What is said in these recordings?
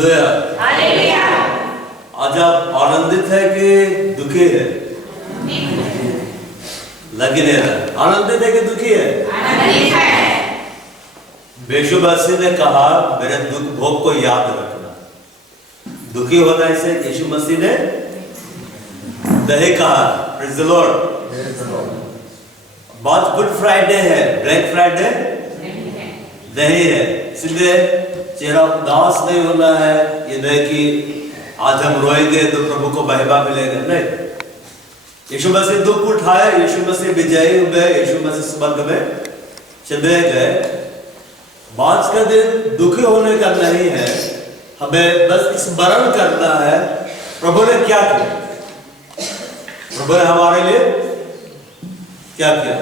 Hallelujah. आज आप आनंदित है कि दुखी है? लगी नहीं रहा। आनंदित है कि दुखी है? आनंदित है। यीशु मसीह ने कहा मेरे दुख भोग को याद रखना। दुखी होना इसे यीशु मसीह ने नहीं कहा। Praise the Lord. बात गुड फ्राइडे है, ब्लैक फ्राइडे नहीं है। इसलिए चेहरा उदास नहीं होना है। ये नहीं कि आज हम रोएंगे तो प्रभु को महिमा मिलेगा, नहीं। यीशु मसीह दुख उठाए, यीशु मसीह विजयी हुए, यीशु मसीह स्वर्ग में चले गए। आज का दिन दुखी होने का नहीं है, हमें बस स्मरण करना है प्रभु ने क्या किया, प्रभु ने हमारे लिए क्या किया।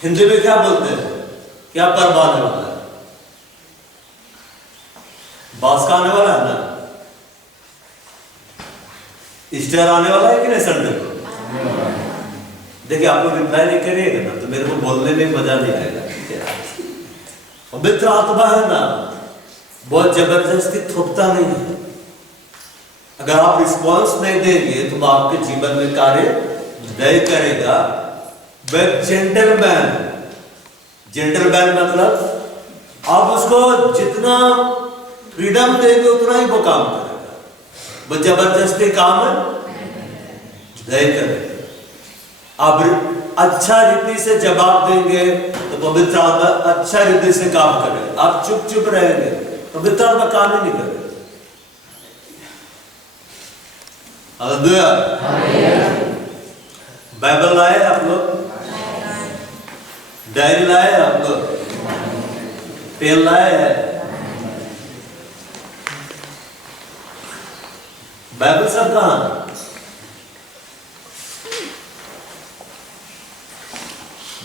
हिंदी में क्या बोलते हैं? क्या पर्व आने वाला है? बास का आने वाला है ना? ईस्टर आने वाला है कि नहीं? संडे को देखिए, आप लोग रिप्लाई नहीं करिएगा ना तो मेरे को बोलने में मजा नहीं आएगा। पवित्र आत्मा है ना, बहुत जबरदस्ती थोपता नहीं है। अगर आप रिस्पॉन्स नहीं देंगे तो आपके जीवन में कार्य नहीं करेगा। वह जेंटलमैन मतलब आप उसको जितना फ्रीडम देंगे उतना ही वो काम करेगा। वो जबरदस्ती काम नहीं करेगा। आप अच्छा रीति से जवाब देंगे तो पवित्र आत्मा अच्छा रीति से काम करेगा। आप चुप रहेंगे, पवित्र आत्मा काम ही नहीं करेगा। हालेलुया। बाइबल लाए आप लोग? डायरी लाए आप लोग? पेन लाए हैं? बाइबल सब कहाँ?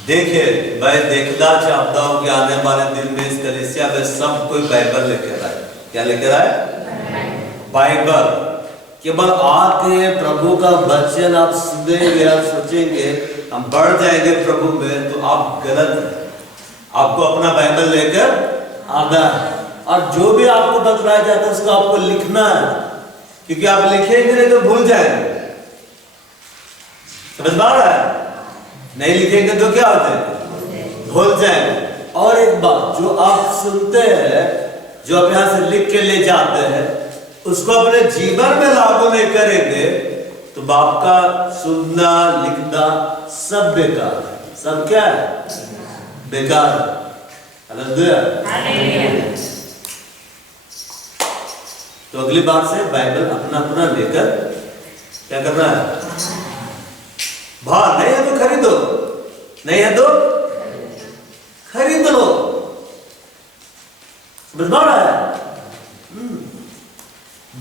देखिए, मैं देखना चाहता हूं कि आने वाले दिन में इस कलीसिया में सब कोई बाइबल लेकर आए। क्या लेकर आए? बाइबल। केवल आके प्रभु का वचन आप सुनेंगे, आप सोचेंगे हम बढ़ जाएंगे प्रभु में, तो आप गलत हैं। आपको अपना बाइबल लेकर आना है और जो भी आपको बतलाया जाता है उसको आपको लिखना है, क्योंकि आप लिखेंगे नहीं तो भूल जाएंगे। समझ पा रहा है? नहीं लिखेंगे तो क्या होता है? भूल जाएंगे। और एक बात, जो आप सुनते हैं, जो आप यहाँ से लिख के ले जाते हैं, उसको अपने जीवन में लागू नहीं करेंगे तो बाप का सुनना लिखना सब बेकार है। सब क्या है? बेकार है। हालेलुया। तो अगली बार से बाइबल अपना लेकर क्या करना है? बाहर नहीं है तो खरीदो, नहीं है तो खरीद लो। समझ पा रहा है?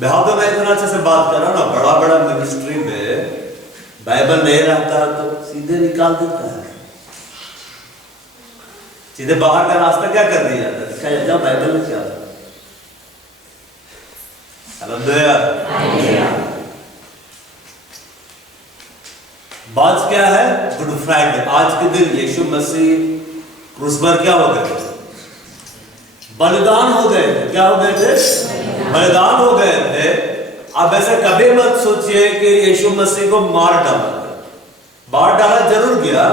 तो मैं इतना अच्छे से बात कर रहा हूं ना, बड़ा मिनिस्ट्री में बाइबल नहीं रहता तो सीधे निकाल देता है, सीधे बाहर का रास्ता क्या कर दिया जाता है? जाओ बाइबल में क्या। हालेलुया। बात क्या है? Good Friday. आज के दिन यीशु मसीह क्रूस पर क्या हो गए? बलिदान हो गए थे। क्या हो गए थे? बलिदान हो गए थे। अब ऐसे कभी मत सोचिए कि यीशु मसीह को मार डाला जरूर गया।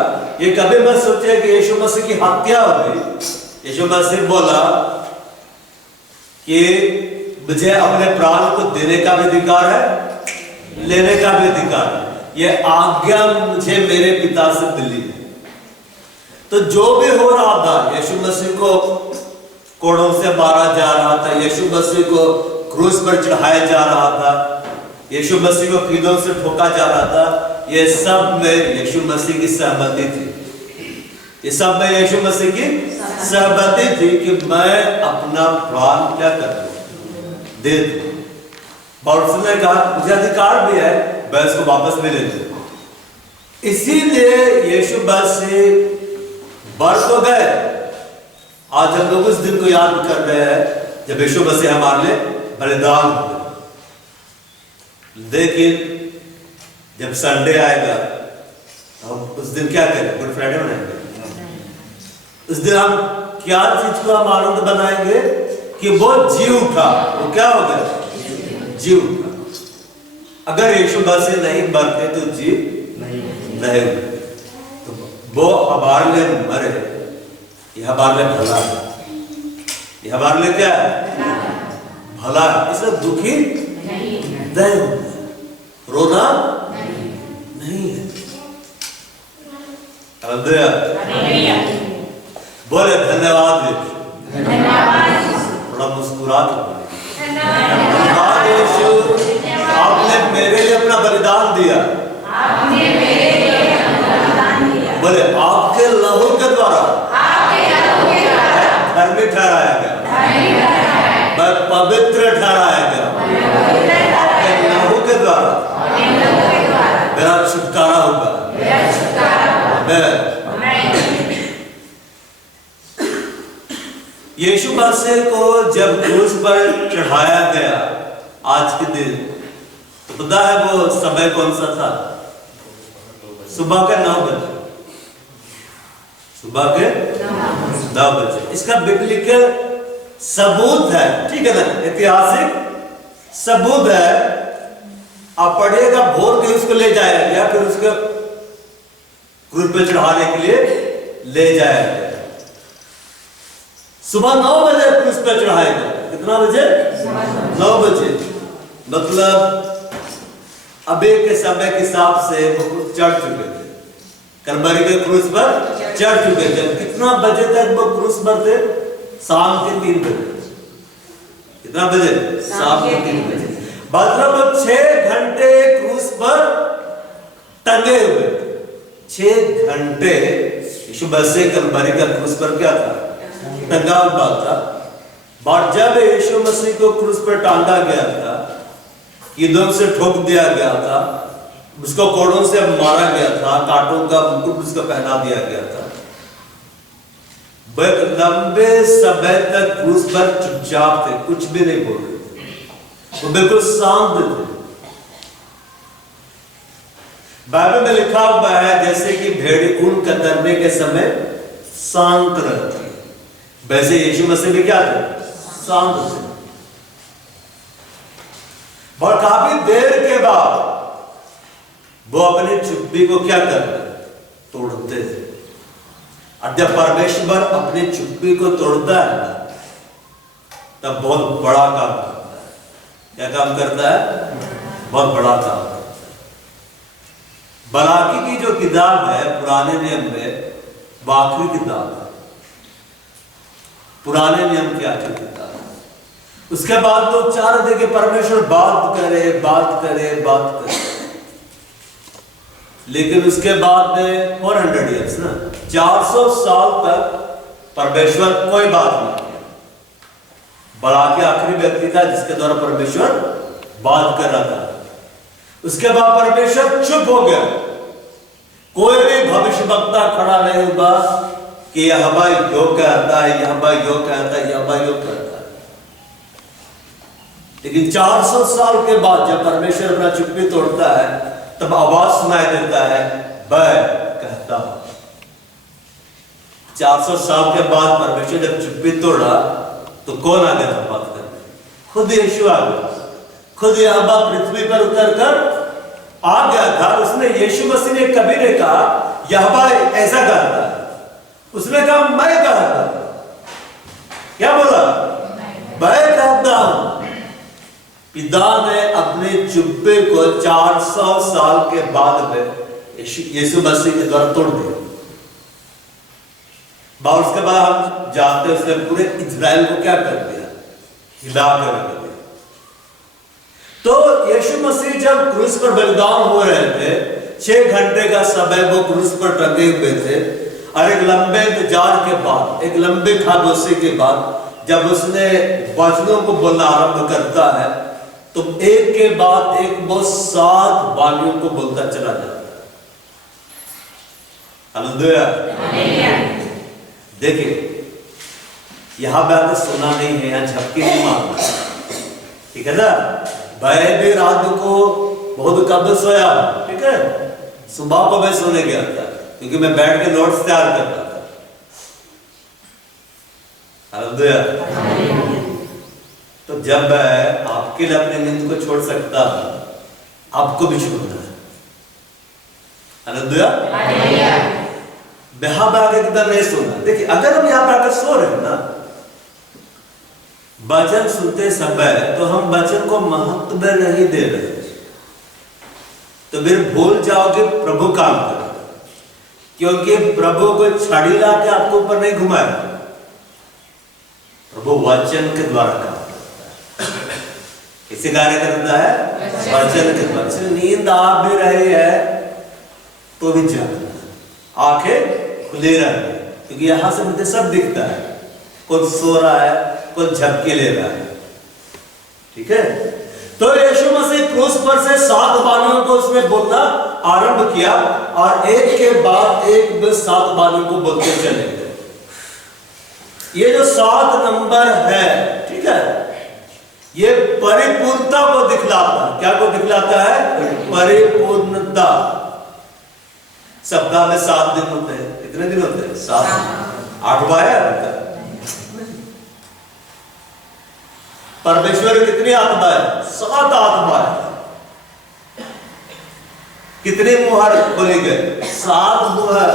ये कभी मत सोचिए कि यीशु मसीह की हत्या हो गई। यीशु मसीह बोला कि मुझे अपने प्राण को देने का भी अधिकार है, लेने का भी अधिकार है। ये आज्ञा मुझे मेरे पिता से मिली है। तो जो भी हो रहा था, यीशु मसीह को कोड़ों से मारा जा रहा था, यीशु मसीह को क्रूस पर चढ़ाया जा रहा था, यीशु मसीह को कीलों से ठोका जा रहा था, ये सब में यीशु मसीह की सहमति थी। ये सब में यीशु मसीह की सहमति थी कि मैं अपना प्राण क्या कर दूं? दे दूं। और उसने कहा मुझे अधिकार भी है, मैं इसको वापस भी ले लूं। इसीलिए यीशु मसीह बढ़ तो गए। आज हम लोग उस दिन को याद कर रहे हैं जब यीशु मसीह हमारे लिए बलिदान हुए। लेकिन जब संडे आएगा तो हम उस दिन क्या करें? गुड फ्राइडे मनाएंगे। उस दिन हम क्या चीज को हम आनंद बनाएंगे? कि वो जी उठा। वो क्या हो गया? जी उठा। अगर यीशु मसीह नहीं मरते तो जी नहीं उठे। तो वो हमारे लिए मरे, ये हमारे लिए भला है, ये हमारे लिए क्या है? भला है। इसलिए दुखी नहीं, रोना नहीं है। बोले धन्यवाद थोड़ा मुस्कुरा यीशु, आपने मेरे लिए अपना बलिदान दिया। बोले आपके लहू के द्वारा धर्मी ठहराया गया, मैं पवित्र ठहराया गया। आपके लहू के द्वारा मेरा छुटकारा होगा। यीशु मसीह को जब क्रूस पर चढ़ाया गया आज के दिन, तो पता है वो समय कौन सा था? सुबह के 9 बजे। सुबह के 9 बजे। इसका बिब्लिकल सबूत है, ठीक है ना, ऐतिहासिक सबूत है। आप पढ़िएगा, भोर के उसको ले जाया गया, फिर उसको क्रूस पे चढ़ाने के लिए ले जाया गया। सुबह 9 बजे क्रूस पे चढ़ाया गया। कितना बजे? 9 बजे। मतलब अभी के समय के हिसाब से वो चढ़ चुके थे, कलवरी के क्रूस पर चढ़ चुके थे। कितना बजे तक वो क्रूस पर थे? शाम के 3 बजे। कितना बजे? शाम के 3 बजे। मतलब 6 घंटे क्रूस पर टंगे हुए थे। 6 घंटे यीशु मसीह कलवरी का क्रूस पर क्या था? टंगा हुआ था। और जब यीशु मसीह को क्रूस पर टांगा गया था, ईंधों से ठोक दिया गया था, उसको कोड़ों से मारा गया था, कांटों का मुकुट उसको पहना दिया गया था। वह लंबे समय तक क्रूस पर चुपचाप थे, कुछ भी नहीं बोल रहे थे, वो बिल्कुल शांत थे। बाइबल में लिखा हुआ है जैसे कि भेड़ ऊन कतरने के समय शांत रहती है, वैसे यीशु मसीह भी क्या थे? शांत थे। और काफी देर के बाद वो अपनी चुप्पी को क्या करते? तोड़ते थे। और जब परमेश्वर अपनी चुप्पी को तोड़ता है तब बहुत बड़ा काम करता है। क्या काम करता है? बहुत बड़ा काम करता है। मलाकी की जो किताब है पुराने नियम में, वो आखिरी किताब है, पुराने नियम की आखिरी किताब है। उसके बाद लोग चाह रहे थे कि परमेश्वर बात करे, बात करे, बात करे, लेकिन उसके बाद में 400 ईयर्स ना, 400 साल तक परमेश्वर कोई बात नहीं किया। मलाकी आखिरी व्यक्ति था जिसके द्वारा परमेश्वर बात कर रहा था। उसके बाद परमेश्वर चुप हो गया। कोई भी भविष्यवक्ता खड़ा नहीं हुआ कि यह भाई यो कहता है, यह भाई यो कहता है, यह भाई यो कहता है। लेकिन 400 साल के बाद जब परमेश्वर अपना चुप्पी तोड़ता है तब आवाज सुनाई देता है, मैं कहता हूं। 400 साल के बाद परमेश्वर जब चुप्पी तोड़ा तो कौन आ गया था बात करने? खुद यीशु आ गया। खुद यहोवा पृथ्वी पर उतर कर आ गया था। उसने, यीशु मसीह ने कभी नहीं कहा यहोवा ऐसा करता है, उसने कहा मैं कहता हूं। क्या बोला? मैं कहता हूं। पिता ने अपने चुप्पे को 400 साल के बाद में यीशु मसीह के द्वारा तोड़ दिया। और उसके बाद हम जानते हैं उसने पूरे इजराइल को क्या कर दिया? हिला कर रख दिया। तो यीशु मसीह जब क्रूस पर बलिदान हो रहे थे, 6 घंटे का समय वो क्रूस पर टंगे हुए थे, और एक लंबे इंतजार के बाद, एक लंबे खामोशी के बाद जब उसने वचनों को बोलना आरंभ करता है तो एक के बाद एक वो 7 वाणियों को बोलता चला जाता है। हालेलुया। देखिए यहां पे आकर सोना नहीं है, यहां झपकी नहीं मारना, ठीक है ना? मैं भी रात को बहुत कम सोया, ठीक है? सुबह को मैं सोने गया था क्योंकि मैं बैठ के नोट्स तैयार करता था। हालेलुया। जब आपके लिए अपनी नींद को छोड़ सकता आपको भी छोड़ना है। हालेलुया। बेहा बाग एकदम नहीं सोना। देखिए अगर हम यहाँ पे आकर सो रहे हैं ना वचन सुनते समय, तो हम वचन को महत्व नहीं दे रहे, तो फिर भूल जाओगे प्रभु काम कर, क्योंकि प्रभु को छड़ी ला के आपके ऊपर नहीं घुमाएगा, प्रभु वचन के द्वारा काम करता है। किसी कार्य करता है वचन के द्वारा। इसलिए नींद आ भी रही है तो भी जागना, आंखें खुले रहना, क्योंकि यहां से मुझे सब दिखता है, कौन सो रहा है, कौन झपके ले रहा है। ठीक है, तो यीशु मसीह क्रूस पर से 7 बानियों को उसने बोलना आरंभ किया और एक के बाद एक 7 बानियों को बोलते चले गए। ये जो 7 नंबर है, ठीक है, ये परिपूर्णता को दिखलाता है। क्या को दिखलाता है? परिपूर्णता। सप्ताह में 7 दिन होते हैं। कितने दिन होते हैं? 7। 8वां है। परमेश्वर कितनी आत्मा है? 7 आत्मा है। कितने मुहर खोले गए? 7 मुहर।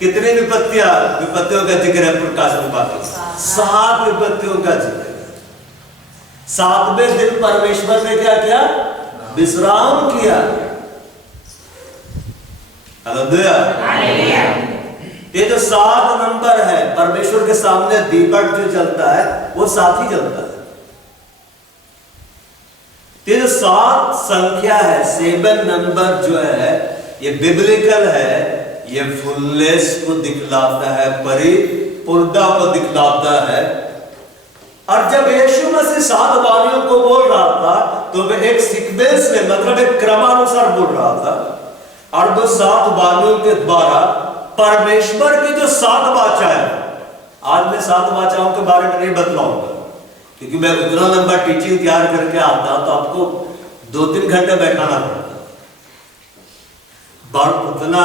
कितनी विपत्तियों का जिक्र है प्रकाश में? बाकी 7 विपत्तियों का जिक्र है। 7वें दिन परमेश्वर ने क्या किया? विश्राम किया। हालेलुया। ये जो 7 नंबर है, परमेश्वर के सामने दीपक जो जलता है वो 7 ही जलता है। ये जो 7 संख्या है, 7 नंबर जो है, ये बिब्लिकल है। ये फुलनेस को दिखलाता है, परिपूर्णता को दिखलाता है। और जब यीशु मसीह 7 बानियों को बोल रहा था तो वह एक सीक्वेंस में, मतलब एक क्रमानुसार बोल रहा था। और वो 7 बानियों के द्वारा परमेश्वर की जो 7 वाचाएं, आज मैं 7 वाचाओं के बारे में नहीं बतलाऊंगा, क्योंकि मैं उतना लंबा टीचिंग तैयार करके आता तो आपको 2-3 घंटे बैठाना पड़ता। उतना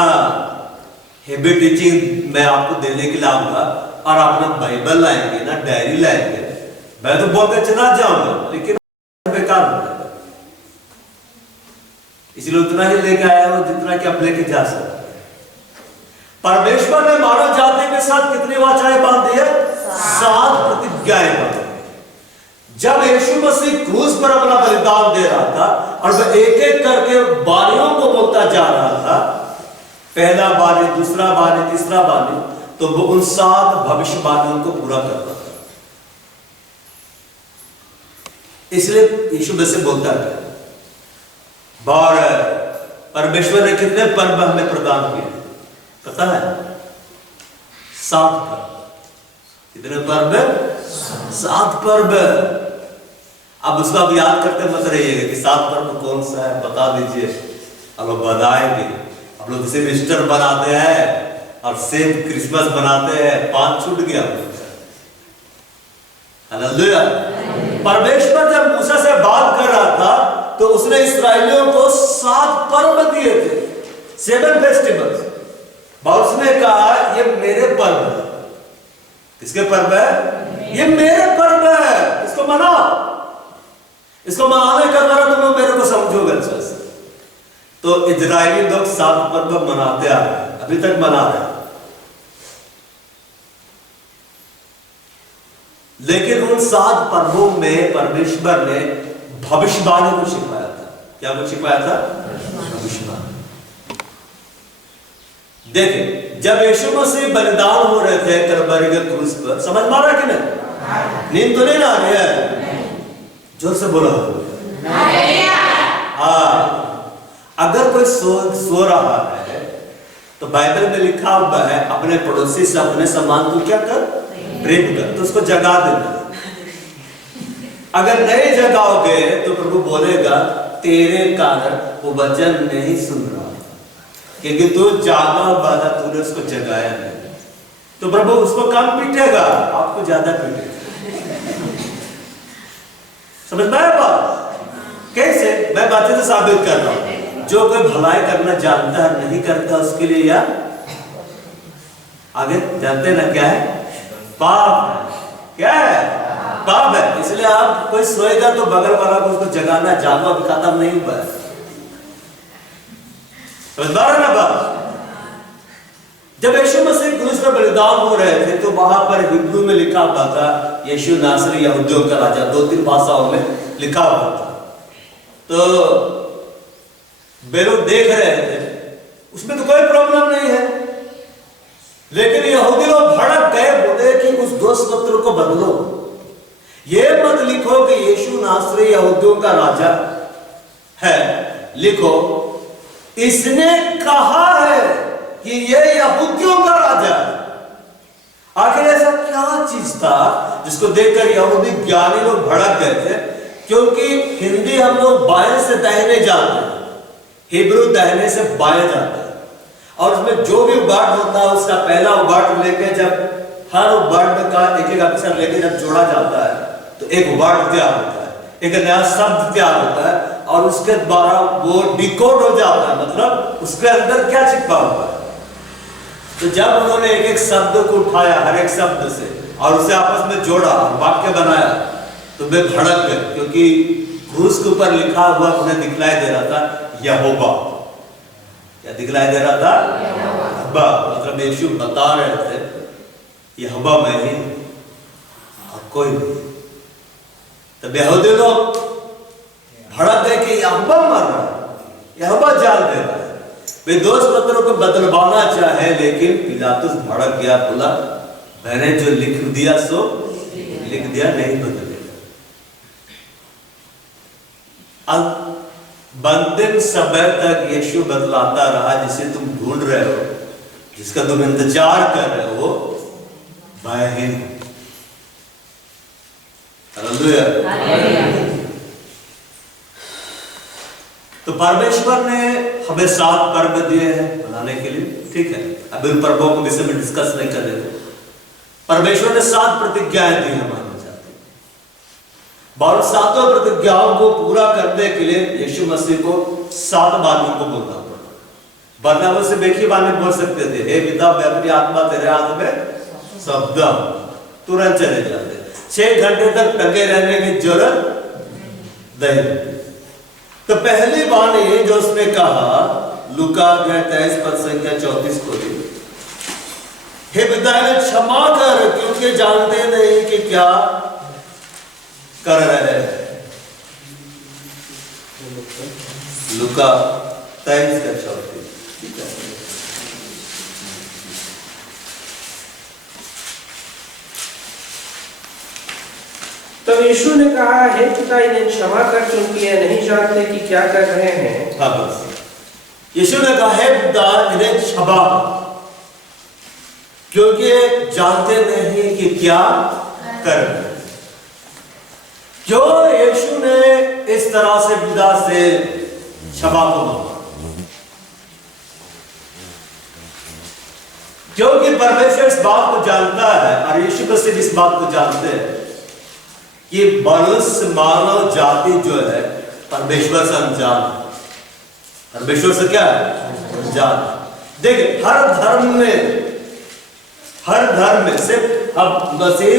हेवी टीचिंग मैं आपको देने के लिए आऊंगा और आप ना बाइबल लाएंगे ना डायरी लाएंगे, मैं तो बोलकर चला जाऊंगा, लेकिन बेकार हो जाएगा। इसलिए उतना ही लेके आया हूं जितना कि आप लेके जा सकते। परमेश्वर ने मानव जाति के साथ कितनी वाचाएं बांधी है? 7 प्रतिज्ञाएं बांधी। जब यीशु मसीह क्रूस पर अपना बलिदान दे रहा था और वह एक एक करके बानियों को बोलता जा रहा था, पहला बानी, दूसरा बानी, तीसरा बानी, तो वो उन 7 भविष्यवाणियों को पूरा करता था। इसलिए यीशु मसीह बोलता है, परमेश्वर ने कितने पर्व हमें प्रदान किए पता है? 7 पर्व। कितने पर्व? 7 पर्व। अब उसको अब याद करते मत रहिएगा कि 7 पर्व कौन सा है, बता दीजिए। अब लोग बताएंगे। अब लोग जैसे ईस्टर बनाते हैं और सेम क्रिसमस बनाते हैं, 5 छूट गया। हालेलुया। परमेश्वर जब मूसा से बात कर रहा था तो उसने इस्राएलियों को 7 पर्व दिए थे, 7 फेस्टिवल्स। और उसने कहा ये मेरे पर्व है। किसके पर्व है? ये मेरे पर्व है, इसको मनाओ। इसको मनाने का द्वारा तुम लोग मेरे को समझोगे अच्छे से। तो इजरायली लोग 7 पर्व मनाते आ रहे हैं, अभी तक मना रहे हैं। लेकिन उन 7 पर्वों में परमेश्वर ने भविष्यवाणी को सिखाया था। क्या कुछ सिखाया था? भविष्यवाणी। देखिए, जब यीशु मसीह बलिदान हो रहे थे कलवरी के क्रूस पर, समझ पा रहा कि नहीं? नींद तो नहीं आ रही है? जोर से बोलो। हाँ, अगर कोई सो रहा है तो बाइबल में लिखा हुआ है अपने पड़ोसी से अपने समान तू क्या कर? प्रेम कर। तो उसको जगा देना। अगर नहीं जगाओगे तो प्रभु बोलेगा तेरे कारण वो वचन नहीं सुन रहा, क्योंकि तू जागा हुआ था, तूने उसको जगाया नहीं। तो प्रभु उसको कम पीटेगा, आपको ज्यादा पीटेगा। समझ में आया बात? कैसे? मैं बातें तो साबित कर रहा हूं। जो कोई भलाई करना जानता है नहीं करता, उसके लिए या आगे जानते ना क्या है? पाप। क्या है? पाप है। इसलिए आप कोई सोएगा तो बगल वाला को उसको जगाना, जागो अभी खत्म नहीं हुआ है, ना बात। जब यीशु मसीह क्रूस पर बलिदान हो रहे थे तो वहां पर हिब्रू में लिखा हुआ था यीशु नासरी यहूदियों का राजा, 2-3 भाषाओं में लिखा हुआ था। तो वे लोग देख रहे थे, उसमें तो कोई प्रॉब्लम नहीं है, लेकिन यहूदी लोग भड़क गए, बोले कि उस दोष पत्र को बदलो, ये मत लिखो कि यीशु नासरी यहूदियों का राजा है, लिखो इसने कहा है कि ये यहूदियों का राजा है। आखिर ऐसा क्या चीज था जिसको देखकर यहूदी ज्ञानी लोग भड़क गए थे? क्योंकि हिंदी हम लोग बाएं से दाहिने जाते हैं, हिब्रू दाहिने से बाएं जाते हैं, और उसमें जो भी वर्ड होता है उसका पहला वर्ड लेके जब हर वर्ड का एक एक अक्षर लेके जब जोड़ा जाता है तो एक वर्ड तैयार होता है, एक नया शब्द तैयार होता है, और उसके द्वारा वो डिकोड हो जाता है, मतलब उसके अंदर क्या छिपा हुआ है। तो जब उन्होंने एक एक शब्द को उठाया हर एक शब्द से और उसे आपस में जोड़ा, वाक्य बनाया, तो वे भड़क गए, क्योंकि क्रूस के ऊपर लिखा हुआ उन्हें दिखलाई दे रहा था यहोवा। क्या दिखलाई दे रहा था? यहोवा। मतलब यीशु बता रहे थे यहोवा मैं ही, और कोई नहीं। तब यहूदी लोग भड़क गए कि यहोवा मर रहा है, यहोवा जान दे रहा है। वे दोष पत्रों को बदलवाना चाहे, लेकिन पिलातुस भड़क गया, बोला मैंने जो लिख दिया सो लिख दिया, नहीं बदलेगा। अब अंतिम समय तक यीशु बदलाता रहा, जिसे तुम ढूंढ रहे हो, जिसका तुम इंतजार कर रहे हो, मैं ही हूं। हालेलुया। तो परमेश्वर ने हमें 7 पर्व दिए हैं मनाने के लिए, ठीक है, अब इन पर्वों को विषय में डिस्कस नहीं करेंगे। परमेश्वर ने 7 प्रतिज्ञाएं दी हैं मानव जाति को, और 7 प्रतिज्ञाओं को पूरा करने के लिए यीशु मसीह को 7 बातों को बोलना पड़ा। वरना वो सिर्फ एक ही बात में बोल सकते थे, हे पिता मैं अपनी आत्मा तेरे हाथ में सौंप दूं, तुरंत चले जाते। 6 घंटे तक टके रहने की जरूरत नहीं। तो पहली वाणी जो उसने कहा, लूका 23:34 को, हे पिता इन्हें क्षमा कर क्योंकि जानते नहीं कि क्या कर रहे हैं। लूका 23:34। तब यीशु ने कहा, हे पिता इन्हें क्षमा कर क्योंकि ये नहीं जानते कि क्या कर रहे हैं। हाँ बस यीशु ने कहा, हे पिता इन्हें क्षमा क्योंकि ये जानते नहीं कि क्या कर रहे हैं। जो यीशु ने इस तरह से पिता से क्षमा को मांगा, क्योंकि परमेश्वर इस बात को जानता है और यीशु मसीह इस बात को जानते हैं कि मनुष्य मानव जाति जो है परमेश्वर से अनजान है। परमेश्वर से क्या है? अनजान। देखिए हर धर्म में सिर्फ अब मसीह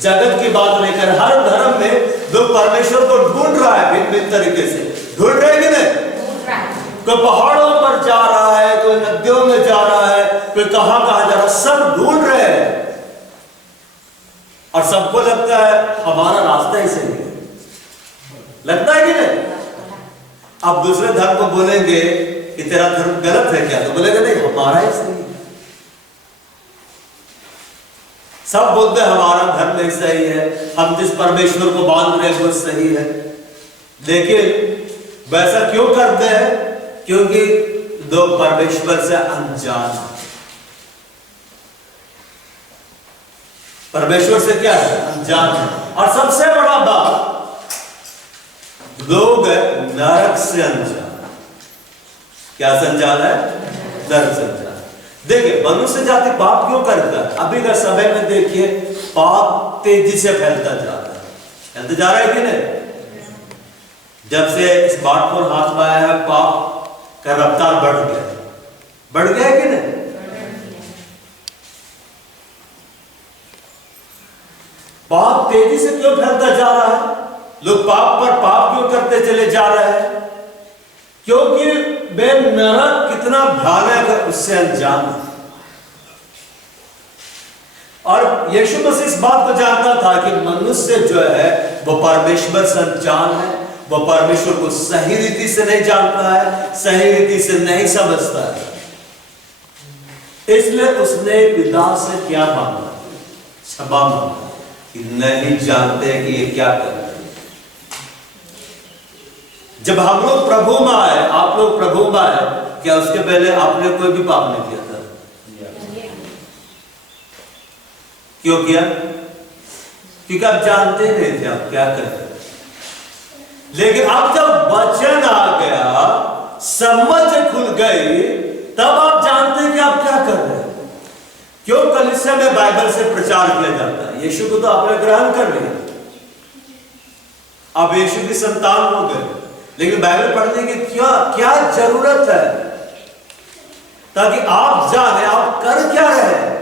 जगत की बात लेकर हर धर्म में लोग परमेश्वर को ढूंढ रहा है, भिन्न भिन्न तरीके से ढूंढ रहे हैं कि नहीं? कोई पहाड़ों पर जा रहा है, कोई नदियों में जा रहा है, कोई कहां जा रहा है, सब ढूंढ रहे हैं। और सबको लगता है हमारा रास्ता ही सही है, लगता है कि नहीं? अब दूसरे धर्म को बोलेंगे कि तेरा धर्म गलत है क्या, तो बोलेंगे नहीं हमारा ही सही है। सब बोलते हैं हमारा धर्म ही सही है, हम जिस परमेश्वर को मान रहे हैं वो सही है। देखिए वैसा क्यों करते हैं? क्योंकि लोग परमेश्वर से अनजान हैं। परमेश्वर से क्या है? अनजान है। और सबसे बड़ा बात, लोग नरक से अनजान। क्या से अनजान है? नरक से अनजान। देखिए मनुष्य जाति पाप क्यों करता है? अभी का समय में देखिए पाप तेजी से फैलता जा रहा है, फैलता जा रहा है कि नहीं? जब से स्मार्टफोन हाथ में आया है पाप का रफ्तार बढ़ गया कि नहीं? पाप तेजी से क्यों फैलता जा रहा है? लोग पाप पर पाप क्यों करते चले जा रहे हैं? क्योंकि वे नरक कितना भयानक है उससे अनजान है। और यीशु मसीह इस बात को जानता था कि मनुष्य जो है वो परमेश्वर से अनजान है, वो परमेश्वर को सही रीति से नहीं जानता है, सही रीति से नहीं समझता है। इसलिए उसने पिता से क्या मांगा? क्षमा मांगा कि नहीं जानते कि ये क्या कर रहे हैं। जब हम लोग प्रभु में आए, आप लोग प्रभु में आए, क्या उसके पहले आपने कोई भी पाप नहीं किया था? क्यों किया? क्योंकि आप जानते नहीं थे आप क्या कर रहे हैं। लेकिन अब जब वचन आ गया, समझ खुल गई, तब आप जानते हैं कि आप क्या कर रहे हैं। क्यों कलीसिया में बाइबल से प्रचार किया जाता है? यीशु को तो आपने ग्रहण कर लिया, आप यीशु की संतान हो गए, लेकिन बाइबल पढ़ने की क्या जरूरत है? ताकि आप जाने आप कर क्या रहे हैं।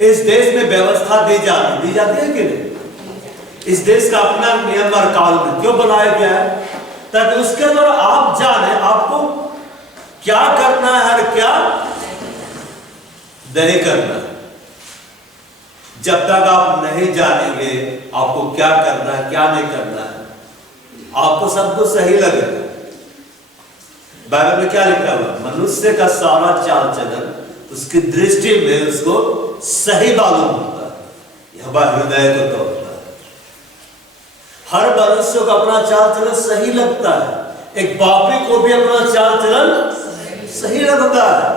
इस देश में व्यवस्था दी जाती है कि नहीं? इस देश का अपना नियम और कानून क्यों बनाया गया है? ताकि उसके द्वारा आप जाने आपको क्या करना है और क्या नहीं करना है। जब तक आप नहीं जानेंगे आपको क्या करना है क्या नहीं करना है, आपको सब कुछ सही लगेगा। बाइबल में क्या लिखा हुआ? मनुष्य का सारा चाल चलन उसकी दृष्टि में उसको सही मालूम होता है। यह बात हृदय को तोड़ता है। हर मनुष्य को अपना चाल चलन सही लगता है। एक पापी को भी अपना चाल चलन सही लगता है।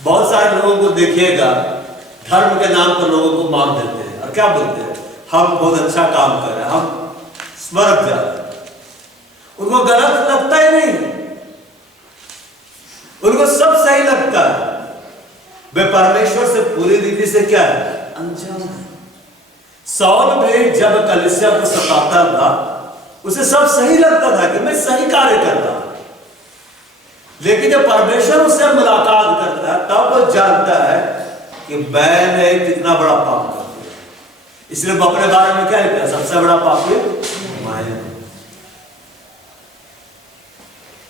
बहुत सारे लोगों को देखिएगा, धर्म के नाम पर लोगों को मार देते हैं और क्या बोलते हैं? हम बहुत अच्छा काम कर रहे हैं, हम स्वर्ग जा रहे हैं। उनको गलत लगता ही नहीं, उनको सब सही लगता है। वे परमेश्वर से पूरी रीति से क्या है? अनजान है। सौल भी जब कलीसिया को सताता था, उसे सब सही लगता था कि मैं सही कार्य कर रहा हूं। लेकिन जब परमेश्वर उससे मुलाकात करता है, तब वो जानता है कि मैंने कितना बड़ा पाप कर दिया। इसलिए वो अपने बारे में क्या लिखता है? सबसे बड़ा पापी मैं।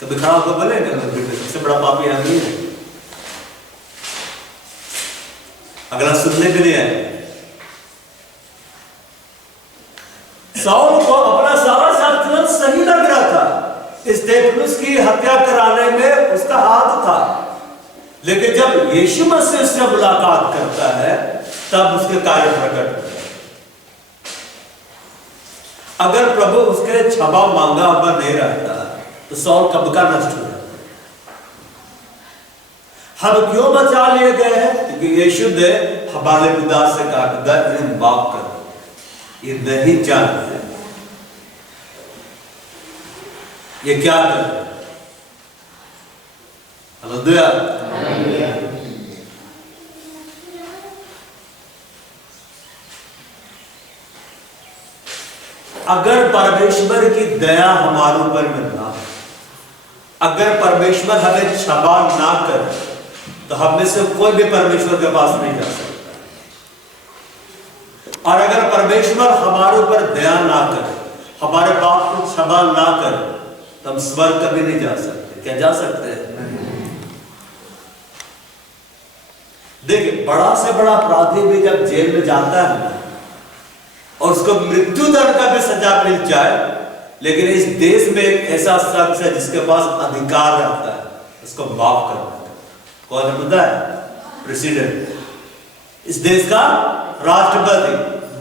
कभी खड़ा होकर बोलेंगे सबसे बड़ा पापी आदमी है? अगला सुनने के लिए है। साउल को अपना सारा चाल सही लग रहा था। स्तेफनुस की हत्या कराने में उसका हाथ था, लेकिन जब यीशु मसीह से मुलाकात करता है तब उसके कार्य प्रकट होते हैं। अगर प्रभु उसके क्षमा मांगा हुआ नहीं रहता तो साउल कब का नष्ट हो जाता। हम क्यों बचा लिए गए हैं? क्योंकि यीशु ने हमारे पिता से कहा इन्हें माफ कर। ये नहीं जानते ये क्या कर रहे हैं। हालेलुया। अगर परमेश्वर की दया हमारे ऊपर में ना, अगर परमेश्वर हमें क्षमा ना करे तो हम में से कोई भी परमेश्वर के पास नहीं जा सकता। और अगर परमेश्वर हमारे ऊपर दया ना करे, हमारे पाप को क्षमा ना करे, तो हम स्वर्ग कभी नहीं जा सकते। क्या जा सकते हैं? देखिए, बड़ा से बड़ा अपराधी भी जब जेल में जाता है ना, और उसको मृत्यु दंड का भी सजा मिल जाए, लेकिन इस देश में एक ऐसा शख्स है जिसके पास अधिकार रहता है उसको माफ करने का। कौन पता है? प्रेसिडेंट, इस देश का राष्ट्रपति।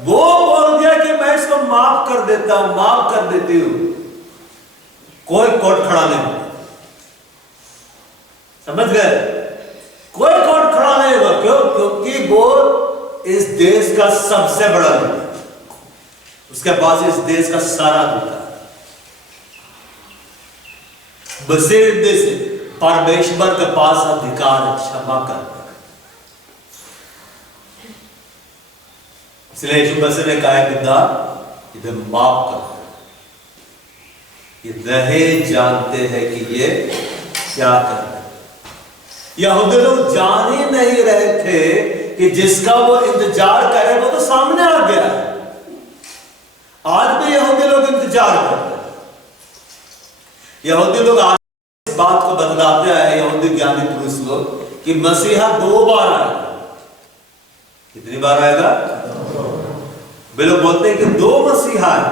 वो बोल दिया कि मैं इसको माफ कर देता हूं, माफ कर देती हूं। कोई कोर्ट खड़ा नहीं, समझ गए? कोई कोर्ट खड़ा नहीं हुआ। क्यों? क्योंकि वो इस देश का सबसे बड़ा लीडर, उसके पास इस देश का सारा अधिकार। बसीर देश परमेश्वर के पास अधिकार है क्षमा करने का। इसलिए यीशु मसीह ने कहा पिता इन्हें माफ कर। ये नहीं जानते हैं कि ये क्या कर रहे हैं। यहूदी लोग जान ही नहीं रहे थे कि जिसका वो इंतजार करे वो तो सामने आ गया है। आज भी यहूदी लोग इंतजार करते हैं। यहूदी लोग आज इस बात को बतलाते हैं, यहूदी ज्ञानी पुरुष लोग, कि मसीहा 2 बार आएगा। कितनी बार आएगा? वे लोग बोलते हैं कि 2 मसीहा है।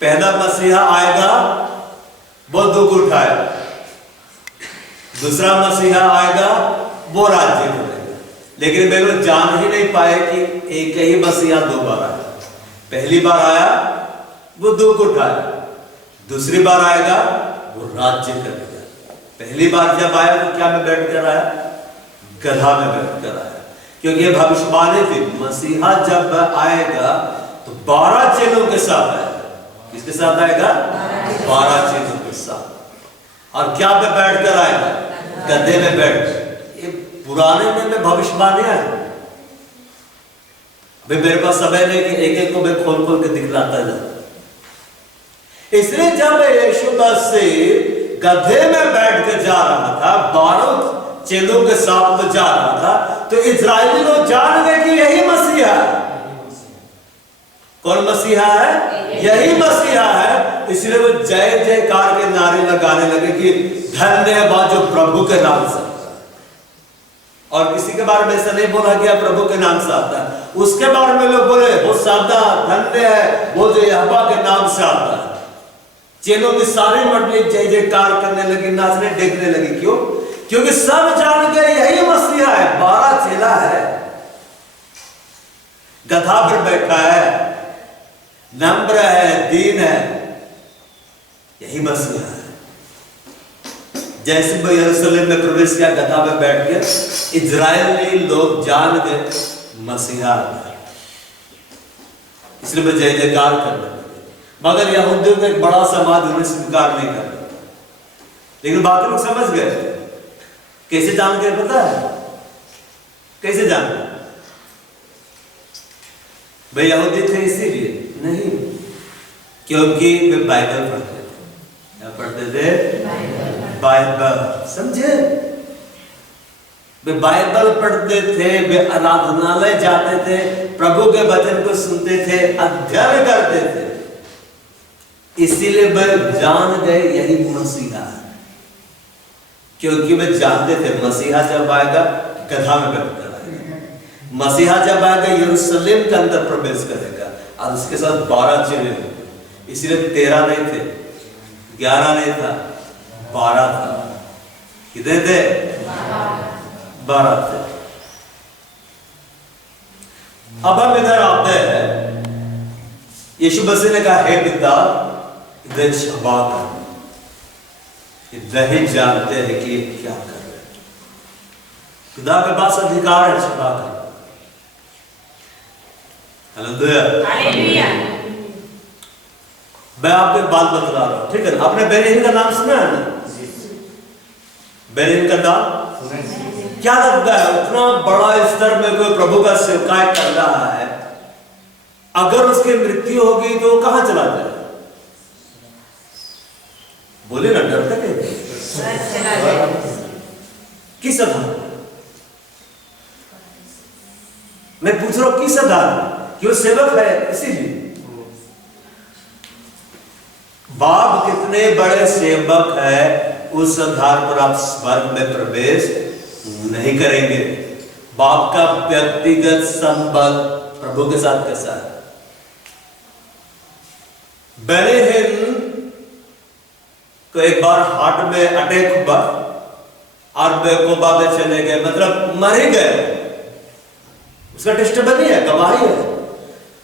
पहला मसीहा आएगा वो दुख उठाएगा, दूसरा मसीहा आएगा वो राज्य करेगा। लेकिन वे लोग जान ही नहीं पाए कि एक ही मसीहा 2 बार आया। पहली बार आया वो दुख उठाया, दूसरी बार आएगा वो राज्य करेगा। पहली बार जब आया तो क्या में बैठ कर आया? गधा में बैठ कर आया, क्योंकि ये भविष्यवाणी थी। मसीहा जब आएगा तो 12 चेलों के साथ आएगा। किसके साथ आएगा? 12 चेलों के साथ। और क्या पे बैठ कर आएगा? गधे में बैठ। ये पुराने में भविष्यवाणियां है। भाई मेरे पास समय नहीं कि एक एक को मैं खोल खोल के दिखलाता जाता। इसलिए जब यीशु मसीह गधे में बैठ कर जा रहा था, 12 चेलों के साथ में जा रहा था, तो इजरायली लोग जान गए कि यही मसीहा है। कौन मसीहा है? यही मसीहा है। इसलिए वो जय जयकार के नारे लगाने लगे कि धन्यवाद जो प्रभु के नाम से। और किसी के बारे में ऐसा नहीं बोला गया प्रभु के नाम से आता है। उसके बारे में लोग बोले वो सादा धन्य है वो जो यहोवा के नाम से आता है। चेलों की सारी मंडली जय जयकार करने लगी, नाचने देखने लगी। क्यों? क्योंकि सब जान गए यही मसीहा है। 12 चेला है, गधा पर बैठा है, नम्र है, दीन है, यही मसीहा है। जैसे वो यरूशलेम में प्रवेश किया गधा में बैठ के, इजरायली लोग जान गए मसीहा है। इसलिए वो जय जयकार करने लगे। मगर यहूदियों का एक बड़ा समाज उन्हें स्वीकार नहीं कर रहा। लेकिन बाकी लोग समझ गए। कैसे जान गए पता है? कैसे जान गए? वे यहूदी थे इसीलिए नहीं, क्योंकि वे बाइबल पढ़ते थे। क्या पढ़ते थे? बाइबल। समझे? वे बाइबल पढ़ते थे, वे आराधनालय जाते थे, प्रभु के वचन को सुनते थे, अध्ययन करते थे। इसीलिए वे जान गए यही मसीहा है। क्योंकि वे जानते थे मसीहा जब आएगा गधा में बैठकर आएगा, मसीहा जब आएगा यरूशलेम के अंदर प्रवेश करेगा, और उसके साथ 12 चेले होंगे। इसलिए 13 नहीं थे, 11 नहीं था, 12 था। कितने थे? 12 थे। अब हम इधर आते हैं। यीशु मसीह ने कहा हे पिता इधर क्षमा कर। नहीं जानते हैं कि क्या कर रहे हैं। खुदा के पास अधिकार है क्षमा करना। हालेलुया। मैं आपको एक बात बतला रहा हूं, ठीक है? आपने बेनिन का नाम सुना है ना? बेनिन का नाम क्या लगता है? उतना बड़ा स्तर में कोई प्रभु का सेवकाई कर रहा है, अगर उसकी मृत्यु होगी तो कहां चला जाए? बोले ना, डरते थे किस आधार? मैं पूछ रहा हूं किस आधार? क्यों? सेवक है इसीलिए। बाप कितने बड़े सेवक है, उस आधार पर आप स्वर्ग में प्रवेश नहीं करेंगे। बाप का व्यक्तिगत संबंध प्रभु के साथ कैसा है? बेनिन को एक बार हार्ट में अटैक हुआ और बेकोबा में चले गए, मतलब मर ही गए। उसका टेस्टिमनी है, गवाही है।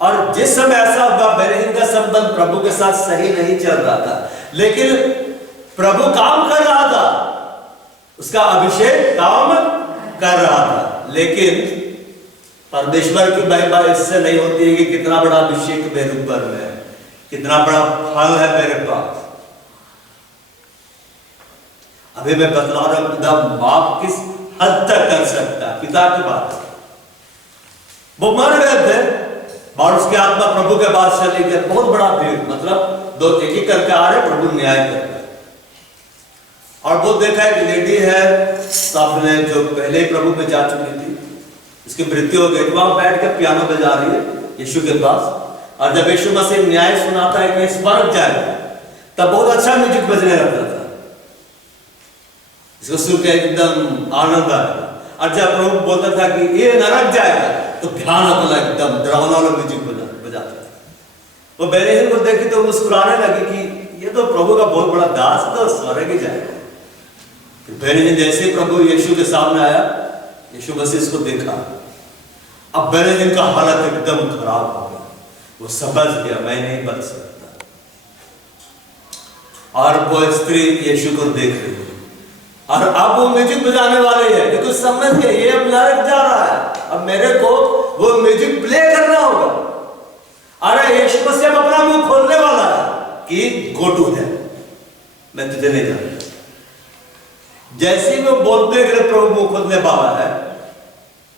और जिस समय ऐसा हुआ, बेनिन का संबंध प्रभु के साथ सही नहीं चल रहा था, लेकिन प्रभु काम कर रहा था, उसका अभिषेक काम कर रहा था। लेकिन परमेश्वर की महिमा इससे नहीं होती है कि कितना बड़ा अभिषेक मेरे ऊपर है, कितना बड़ा फल है मेरे पास। अभी मैं बतला रहा हूं खुदा माफ किस हद तक कर सकता है। पिता की बात, वो मर गए थे और उसकी आत्मा प्रभु के पास चली गई। बहुत बड़ा भीड़, मतलब 2 एक ही करके आ रहे, प्रभु न्याय कर रहे। और वो देखा एक लेडी है सामने जो पहले ही प्रभु में जा चुकी थी, उसकी मृत्यु हो गई, वहां बैठ कर पियानो बजा रही है यीशु के पास। और जब यीशु मसीह न्याय सुनाता है कि स्वर्ग जाएगा, तब बहुत अच्छा म्यूजिक बजने लगता था, इसको सुन के एकदम आनंद आया। और जब प्रभु बोलता था कि ये नरक जाएगा, तो भयानक वाला एकदम डरावना वाला म्यूजिक बजाता था। वो बेरेहिन को देखी तो मुस्कुराने लगी कि ये तो प्रभु का बहुत बड़ा दास, तो स्वर्ग ही जाएगा। बेरेहिन जैसे प्रभु यीशु के सामने आया, यीशु मसीह इसको देखा, अब बेरेहिन का हालत एकदम खराब हो गया। वो समझ गया मैं नहीं बच सकता। और वो स्त्री यीशु को देख रही है, और अब वो म्यूजिक बजाने वाले हैं, लेकिन समझ गए ये अब नरक जा रहा है, अब मेरे को वो म्यूजिक प्ले करना होगा। अरे यीशु मसीह अपना मुंह खोलने वाला है कि गो टू है, मैं तुझे नहीं जानता। जैसे ही वो बोलते कि प्रभु मुंह खोलने वाला है,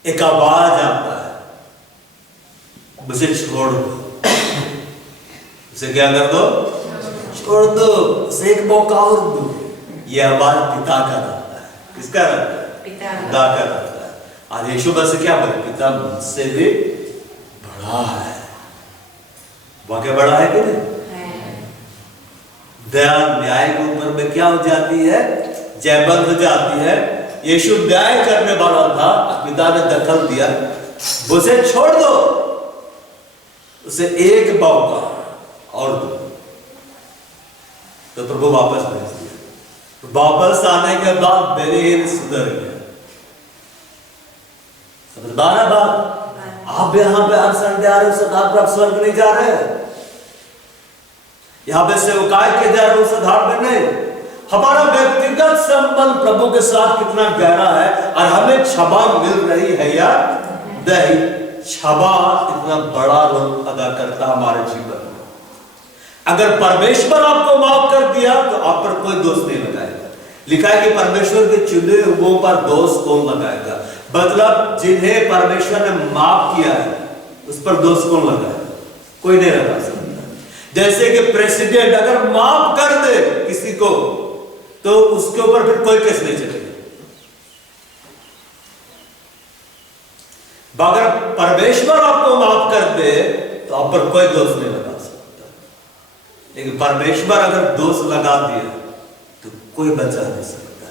एक आवाज आता है, उसे छोड़ दो। उसे क्या कर दो? छोड़ दो, उसे एक मौका और दो। ये आवाज पिता का रहता है। किसका रहता है? पिता का रहता है। आज यीशु मसीह क्या बोले? पिता मुझसे भी बड़ा है। वाकई बड़ा है कि नहीं? दया न्याय के ऊपर में क्या हो जाती है? जयबंद हो जाती है। यीशु न्याय करने वाला था, पिता ने दखल दिया, उसे छोड़ दो, उसे एक मौका और दो। तो प्रभु वापस भेज दिया। वापस आने के बाद बेरेहिन सुधर गया। समझदार है बात? आप यहाँ पे हर संडे आ रहे हो, सदार पर स्वर्ग नहीं जा रहे हैं। यहाँ पे सेवकाई के जा रहे हो, सदार पे नहीं। हमारा व्यक्तिगत संबंध प्रभु के साथ कितना गहरा है, और हमें क्षमा मिल रही है या नहीं। क्षमा इतना बड़ा रोल अदा करता है हमारे जीवन में। अगर परमेश्वर आपको माफ कर दिया, तो आप पर कोई दोष नहीं लगाएगा। लिखा है कि परमेश्वर के चुने हुओं पर दोष कौन लगाएगा? मतलब जिन्हें परमेश्वर ने माफ किया है, उस पर दोष कौन लगाएगा? कोई नहीं लगा सकता। जैसे कि प्रेसिडेंट अगर माफ कर दे किसी को, तो उसके ऊपर फिर कोई केस नहीं चलेगा। अगर परमेश्वर आपको माफ कर दे, तो आप पर कोई दोष नहीं लगा सकता। लेकिन परमेश्वर अगर दोष लगा दिया, तो कोई बचा नहीं सकता।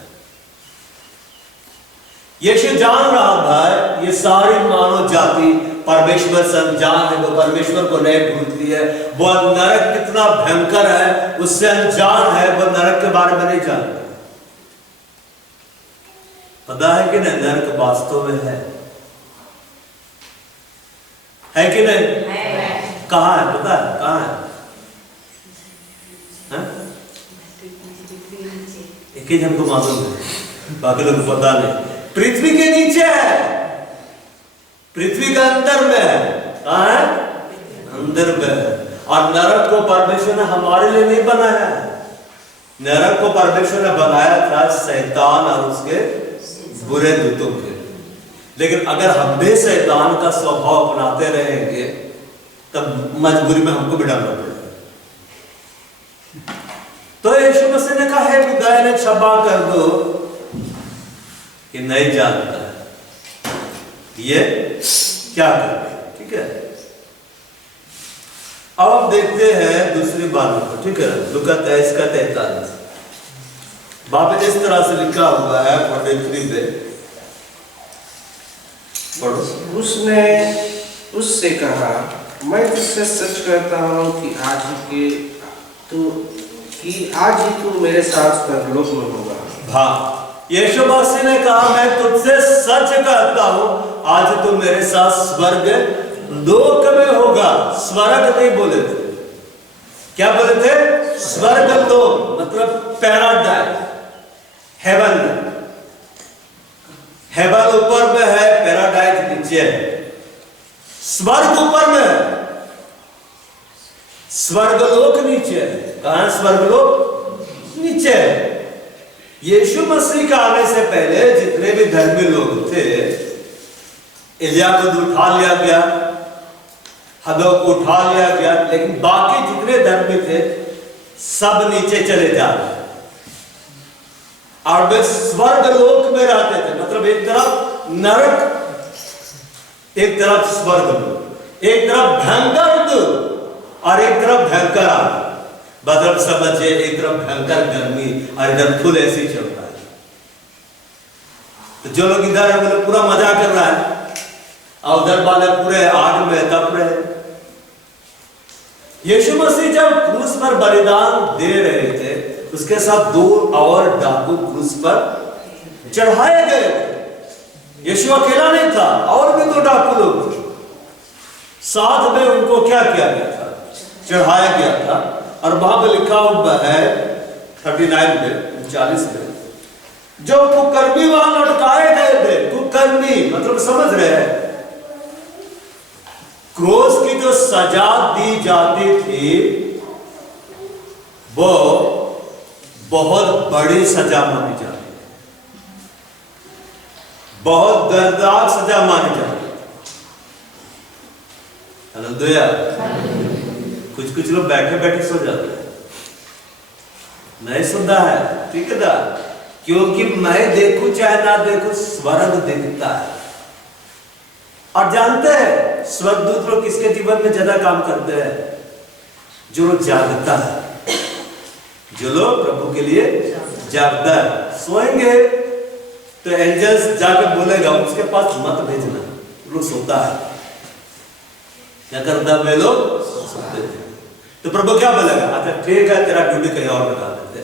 यीशु जान रहा था ये सारी मानव जाति परमेश्वर से अनजान है, वो परमेश्वर को नहीं भूलती है। वो नरक कितना भयंकर है उससे अनजान है, वो नरक के बारे में नहीं जानता। पता है कि नहीं? नरक वास्तव में है कि नहीं? कहाँ है? पता है कहाँ है? एक ही हमको मालूम है, बाकी लोग को पता नहीं। पृथ्वी के नीचे है, पृथ्वी का अंदर में है। कहाँ है? अंदर में है। और नरक को परमेश्वर ने हमारे लिए नहीं बनाया है। नरक को परमेश्वर ने बनाया था शैतान और उसके बुरे दूतों के। लेकिन अगर हम भी शैतान का स्वभाव अपनाते रहेंगे, तब मजबूरी में हमको भी डालना पड़ेगा। तो यीशु मसीह ने कहा है कि दया ने क्षमा कर दो, कि नहीं जानता है ये क्या कर रहे। ठीक है, अब हम देखते हैं दूसरी बात को। ठीक है, लूका 23:43 वहां पे इस तरह से लिखा हुआ है 43 पे। उसने उससे कहा, मैं तुझसे सच कहता हूँ कि आज ही तू मेरे साथ परलोक में होगा। हाँ, यीशु मसीह ने कहा मैं तुझसे सच कहता हूँ, आज तू मेरे साथ स्वर्ग लोक में होगा। स्वर्ग नहीं बोले थे, क्या बोले थे? स्वर्ग लोक, मतलब पैराडाइज, हेवन। हेवन ऊपर में है, पैराडाइज नीचे है। स्वर्ग ऊपर में है, स्वर्गलोक नीचे है। कहां है स्वर्गलोक? नीचे है। यीशु मसीह के आने से पहले जितने भी धर्मी लोग थे, एलिया को उठा लिया गया, हदों को उठा लिया गया, लेकिन बाकी जितने धर्मी थे सब नीचे चले जा रहे, और वे स्वर्गलोक में रहते थे। मतलब एक तरफ नरक एक तरफ स्वर्गदूत, एक तरफ भयंकर दूत और एक तरफ भयंकर आग। मतलब समझिए, एक तरफ भयंकर गर्मी और इधर फुल ऐसी चल रहा है। तो जो लोग इधर है वो लोग पूरा मजा कर रहा है और उधर वाले पूरे आग में तप रहे। यीशु मसीह जब क्रूस पर बलिदान दे रहे थे, उसके साथ 2 और डाकू क्रूस पर चढ़ाए गए थे। यीशु अकेला नहीं था, और भी 2 डाकू लोग थे। साथ में उनको क्या किया गया था? चढ़ाया गया था। और वहां पर लिखा हुआ है 39 में, 40 में, जो कुकर्मी वहां लटकाए गए थे। कुकर्मी मतलब समझ रहे हैं, क्रूस की जो सजा दी जाती थी वो बहुत बड़ी सजा मानी जाती है, बहुत दर्दनाक सजा मानी जाती है। हालेलुया। कुछ कुछ लोग बैठे बैठे सो जाते हैं, नहीं सुनता है, ठीक है ना? क्योंकि मैं देखूं चाहे ना देखूं, स्वर्ग दिखता है। और जानते हैं स्वर्गदूत लोग किसके जीवन में ज्यादा काम करते हैं? जो लोग जागता है, जो लोग प्रभु के लिए जागता है। सोएंगे तो एंजल्स जाकर बोलेगा उसके पास मत भेजना, वो लोग सोता है। क्या करता है? वे लोग सोते हैं। तो प्रभु क्या बोलेगा? अच्छा ठीक है, तेरा ड्यूटी कहीं और लगा देते।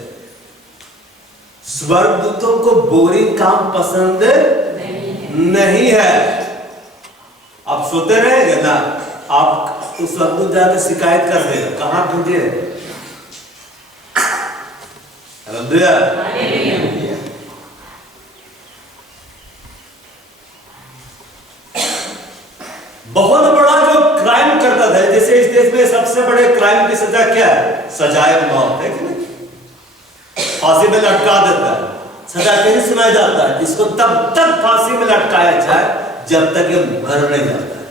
स्वर्गदूतों को बोरिंग काम पसंद नहीं है। आप सोते रहेंगे ना, आप उस स्वर्गदूत जाकर शिकायत कर देगा, कहां भेजे? हालेलुया। बहुत बड़ा जो क्राइम करता था, जैसे इस देश में सबसे बड़े क्राइम की सजा क्या है? सजाए मौत है कि नहीं? फांसी में लटका देता है, सजा नहीं सुनाया जाता है। इसको तब तक फांसी में लटकाया जाए जब तक ये मर नहीं जाता है।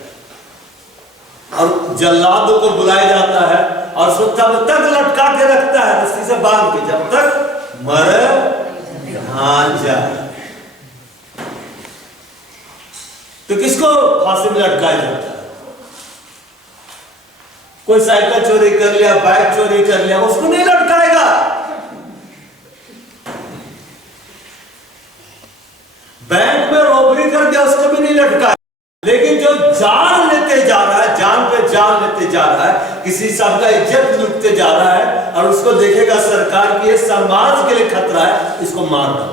और जल्लादों को बुलाया जाता है और उसको तब तक लटका के रखता है रस्सी से बांध के, जब तक मर ना जाए। तो किसको फांसी में लटकाया जाता है? कोई साइकिल चोरी कर लिया, बाइक चोरी कर लिया, उसको नहीं लटकाएगा। बैंक में रॉबरी कर दिया, उसको भी नहीं लटकाएगा। लेकिन जो जान लेते जा रहा है, जान पे जान लेते जा रहा है, किसी सबका इज्जत लूटते जा रहा है और उसको देखेगा सरकार की, समाज के लिए खतरा है, इसको मार दो।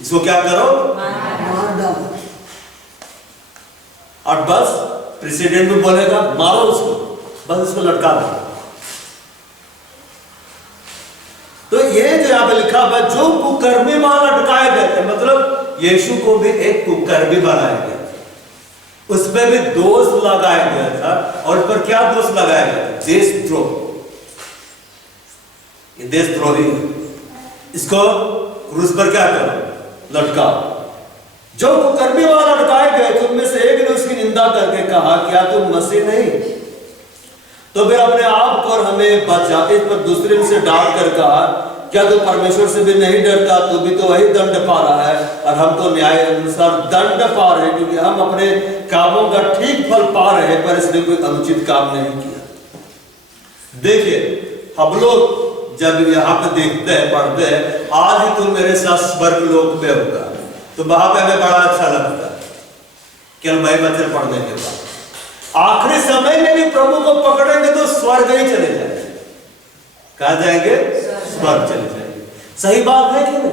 इसको क्या करो? मार दो। और बस प्रेसिडेंट भी बोलेगा मारो उसको, बस उसको लटका दो। तो ये जो यहां पे लिखा हुआ, जो कुकर्मी वहां लटकाए गए थे, मतलब यीशु को भी एक कुकर्मी बनाया गया, उसमें भी दोष लगाया गया था। और उस पर क्या दोष लगाया गया था? देशद्रोह। ये देशद्रोही है, इसको क्रूस पर क्या करो? लटकाओ। जो कुकर्मी वहां लटकाए गए थे, उनमें से एक ने उसकी निंदा करके कहा, क्या तुम मसीह नहीं? तो फिर अपने आप को और हमें बचा। इस पर दूसरे ने से डांट कर कहा, क्या तू परमेश्वर से भी नहीं डरता? तू भी तो वही दंड पा रहा है और हम तो न्याय अनुसार दंड पा रहे हैं, क्योंकि हम अपने कामों का ठीक फल पा रहे हैं, पर इसने कोई अनुचित काम नहीं किया। देखिए, हम लोग जब यहाँ पे देखते हैं, पढ़ते हैं, आज ही तुम मेरे साथ स्वर्ग लोक में होगा, तो वहां पे हमें बड़ा अच्छा लगता है केवल मई वचन पढ़ने के बाद। आखिरी समय में भी प्रभु को पकड़ेंगे तो स्वर्ग ही चले जाएंगे। कहा जाएंगे? स्वर्ग चले जाएंगे। सही बात है कि नहीं?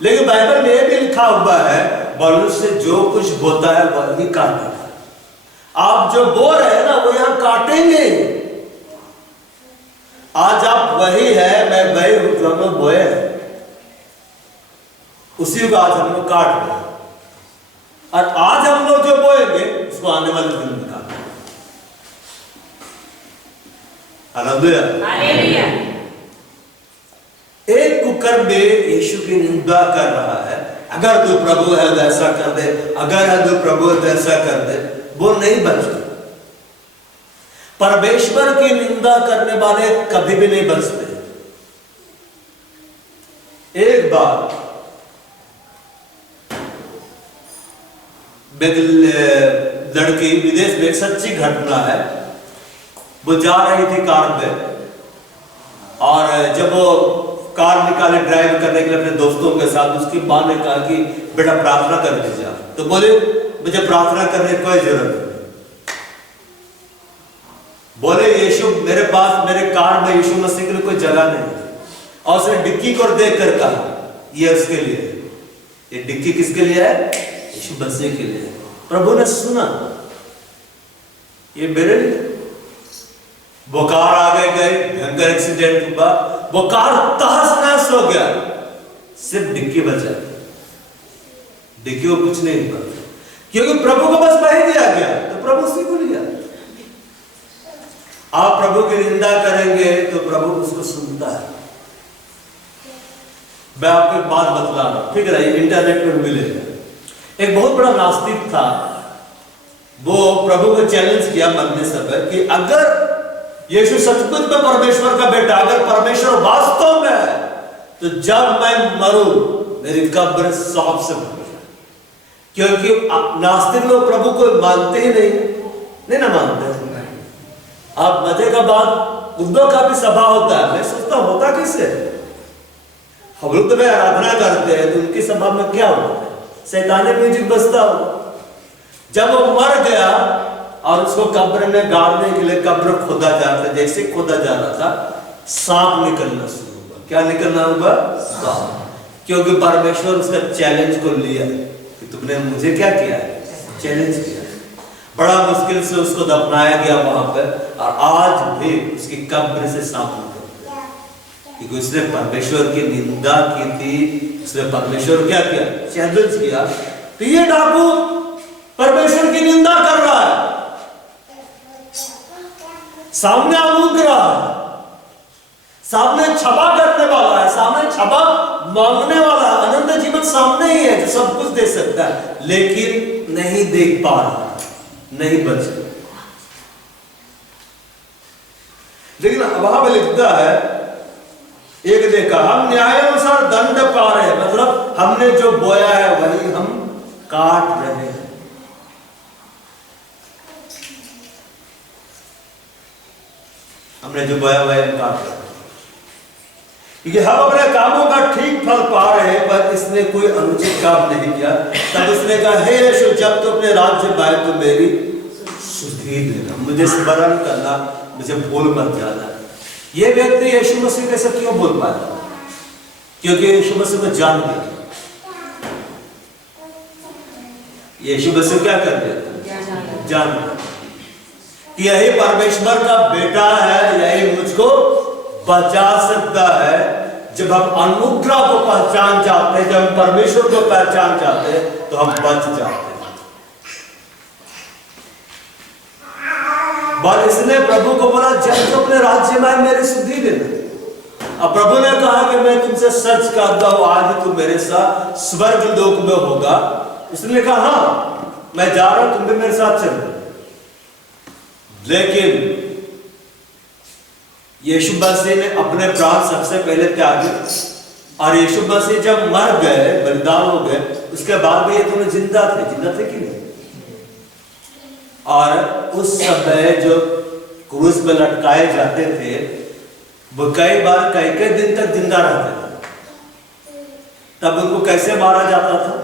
लेकिन बाइबल में यह भी लिखा हुआ है, मनुष्य जो कुछ बोता है वही काटेगा। आप जो बो रहे हैं ना, वो यहां काटेंगे। आज आप वही है, मैं वही हूं जो हम लोग बोए हैं, उसी को आज हम लोग काट रहे हैं। और आज हम लोग जो बोएंगे उसको आने वाले दिन में काटेंगे। हालेलुया। एक कुकर्मी यीशु की निंदा कर रहा है, अगर तू प्रभु है तो ऐसा कर दे, अगर है तो प्रभु है तो ऐसा कर दे। वो नहीं बचता। परमेश्वर की निंदा करने वाले कभी भी नहीं बचते। एक बार लड़की विदेश में, सच्ची घटना है। वो जा रही थी कार पे, और जब वो कार निकाले ड्राइव करने के लिए अपने दोस्तों के साथ, उसकी माँ ने कहा कि बेटा प्रार्थना करने जा। तो बोले मुझे प्रार्थना करने की कोई जरूरत नहीं। बोले यीशु मेरे पास, मेरे कार में यीशु मसीह के लिए कोई जगह नहीं। और उसने डिक्की को देख कर कहा ये उसके लिए, ये डिक्की किसके लिए है? यीशु मसीह के लिए। प्रभु ने सुना, ये मेरे लिए। वो कार आगे गई, भयंकर एक्सीडेंट हुआ, वो कार तहस नहस हो गया, सिर्फ डिक्की बचा। डिक्की को कुछ नहीं हुआ, क्योंकि प्रभु को बस वही दिया गया, तो प्रभु उसी को लिया। आप प्रभु की निंदा करेंगे तो प्रभु उसको सुनता है। मैं आपको एक बात बतला रहा हूं, ठीक है, इंटरनेट पर मिलेगा। एक बहुत बड़ा नास्तिक था, वो प्रभु को चैलेंज किया मरने से पहले कि अगर यीशु सचमुच में परमेश्वर का बेटा, अगर परमेश्वर वास्तव में है, तो जब मैं मरूं मेरी कब्र सांप से भर जाए। क्योंकि नास्तिक लोग प्रभु को मानते ही नहीं ना मानते। आप मजे का बात, उद्धव का भी सभा होता है, मैं सोचता होता किससे? हम लोग तो आराधना करते हैं, तो उनकी सभा में क्या होता है? शैतानी म्यूजिक बजता हो। जब वो मर गया और उसको कब्र में गाड़ने के लिए कब्र खोदा जा रहा था, जैसे खोदा जा रहा था, सांप निकलना शुरू हुआ। क्या निकलना हुआ? सांप। क्योंकि परमेश्वर उसका चैलेंज को लिया कि तुमने मुझे क्या किया है? चैलेंज किया। बड़ा मुश्किल से उसको दफनाया गया वहां पर, और आज भी उसकी कब्र से सांप निकल गया, क्योंकि उसने परमेश्वर की निंदा की थी। उसने परमेश्वर क्या किया? चैलेंज किया। तो ये डाकू परमेश्वर की निंदा कर रहा है, सामने आमूद रहा है, सामने क्षमा करने वाला है, सामने क्षमा मांगने वाला है, अनंत जीवन सामने ही है जो सब कुछ दे सकता है, लेकिन नहीं देख पा रहा, नहीं बच। लेकिन वहां पर लिखता है, एक देखा हम न्याय अनुसार दंड पा रहे हैं, मतलब हमने जो बोया है वही हम काट रहे हैं। हमने जो बोया वही हम काट रहे हैं, क्योंकि हम अपने कामों का ठीक फल पा रहे हैं, पर इसने कोई अनुचित काम नहीं किया। तब उसने कहा, हे यीशु, जब तू अपने राज्य में आए तो मेरी सुधि देना, मुझे स्मरण करना, मुझे भूल मत जाना। ये व्यक्ति यीशु मसीह कैसे क्यों बोल पाया? क्योंकि यीशु मसीह को जान गया। यीशु मसीह क्या कर दिया? जान गया कि यही परमेश्वर का बेटा है, यही मुझको बचा सकता है। जब हम अनुग्रह को पहचान जाते हैं, जब हम परमेश्वर को पहचान जाते हैं, तो हम बच जाते हैं। पर इसने प्रभु को बोला, जब तो अपने राज्य में मेरी सुधि देना। अब प्रभु ने कहा कि मैं तुमसे सच कहता हूं, आज तू मेरे साथ स्वर्ग लोक में होगा। इसने कहा, हाँ मैं जा रहा हूं, तुम भी मेरे साथ चलो। लेकिन यीशु मसीह ने अपने प्राण सबसे पहले त्यागे, और यीशु मसीह जब मर गए, बलिदान हो गए, उसके बाद भी ये दोनों जिंदा थे कि नहीं? और उस समय जो क्रूस पर लटकाए जाते थे, वो कई बार कई दिन तक जिंदा रहते थे। तब उनको कैसे मारा जाता था?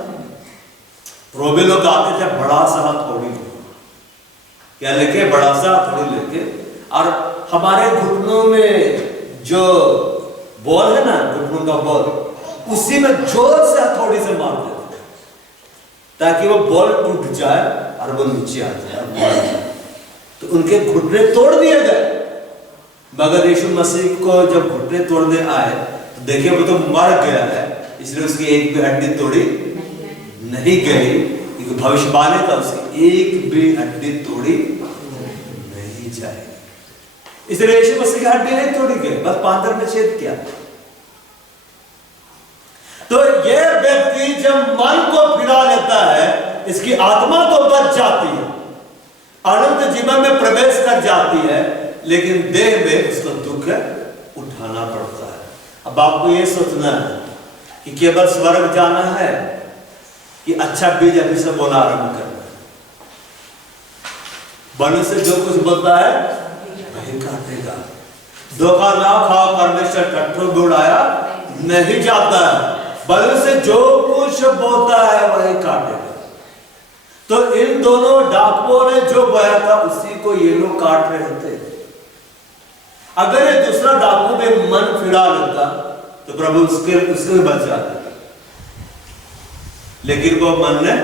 रोबे लोग आते थे बड़ा सा हथौड़ी, क्या लेके? बड़ा सा हथौड़ी लेके, और हमारे घुटनों में जो बॉल है ना, घुटनों का बॉल, उसी में जोर से हथौड़ी से मार देते ताकि वो बॉल टूट जाए और वो नीचे आ जाए। तो उनके घुटने तोड़ दिए गए। मगर यीशु मसीह को जब घुटने तोड़ने आए तो देखिए वो तो मर गया है, इसलिए उसकी एक भी हड्डी तोड़ी नहीं गई, क्योंकि भविष्यवाणी था उसकी एक भी हड्डी तोड़ी नहीं जाएगी। इसलिए यीशु मसीह की हड्डी नहीं तोड़ी गई, बस पांतर में छेद किया। तो यह व्यक्ति जब मन को फिरा लेता है, इसकी आत्मा तो बच जाती है, अनंत जीवन में प्रवेश कर जाती है, लेकिन देह में उसको दुख उठाना पड़ता है। अब आपको यह सोचना है कि केवल स्वर्ग जाना है कि अच्छा बीज अभी से बोना आरंभ करना है। बल से जो कुछ बोलता है वही काटेगा। धोखा ना खाओ, परमेश्वर कट्टों में उड़ाया नहीं जाता है। बल से जो कुछ बोलता है वही काटेगा। तो इन दोनों डाकुओं ने जो बोया था उसी को ये लोग काट रहे थे। अगर ये दूसरा डाकू में मन फिरा लेता तो प्रभु उसके बच जाता, लेकिन वो मन ने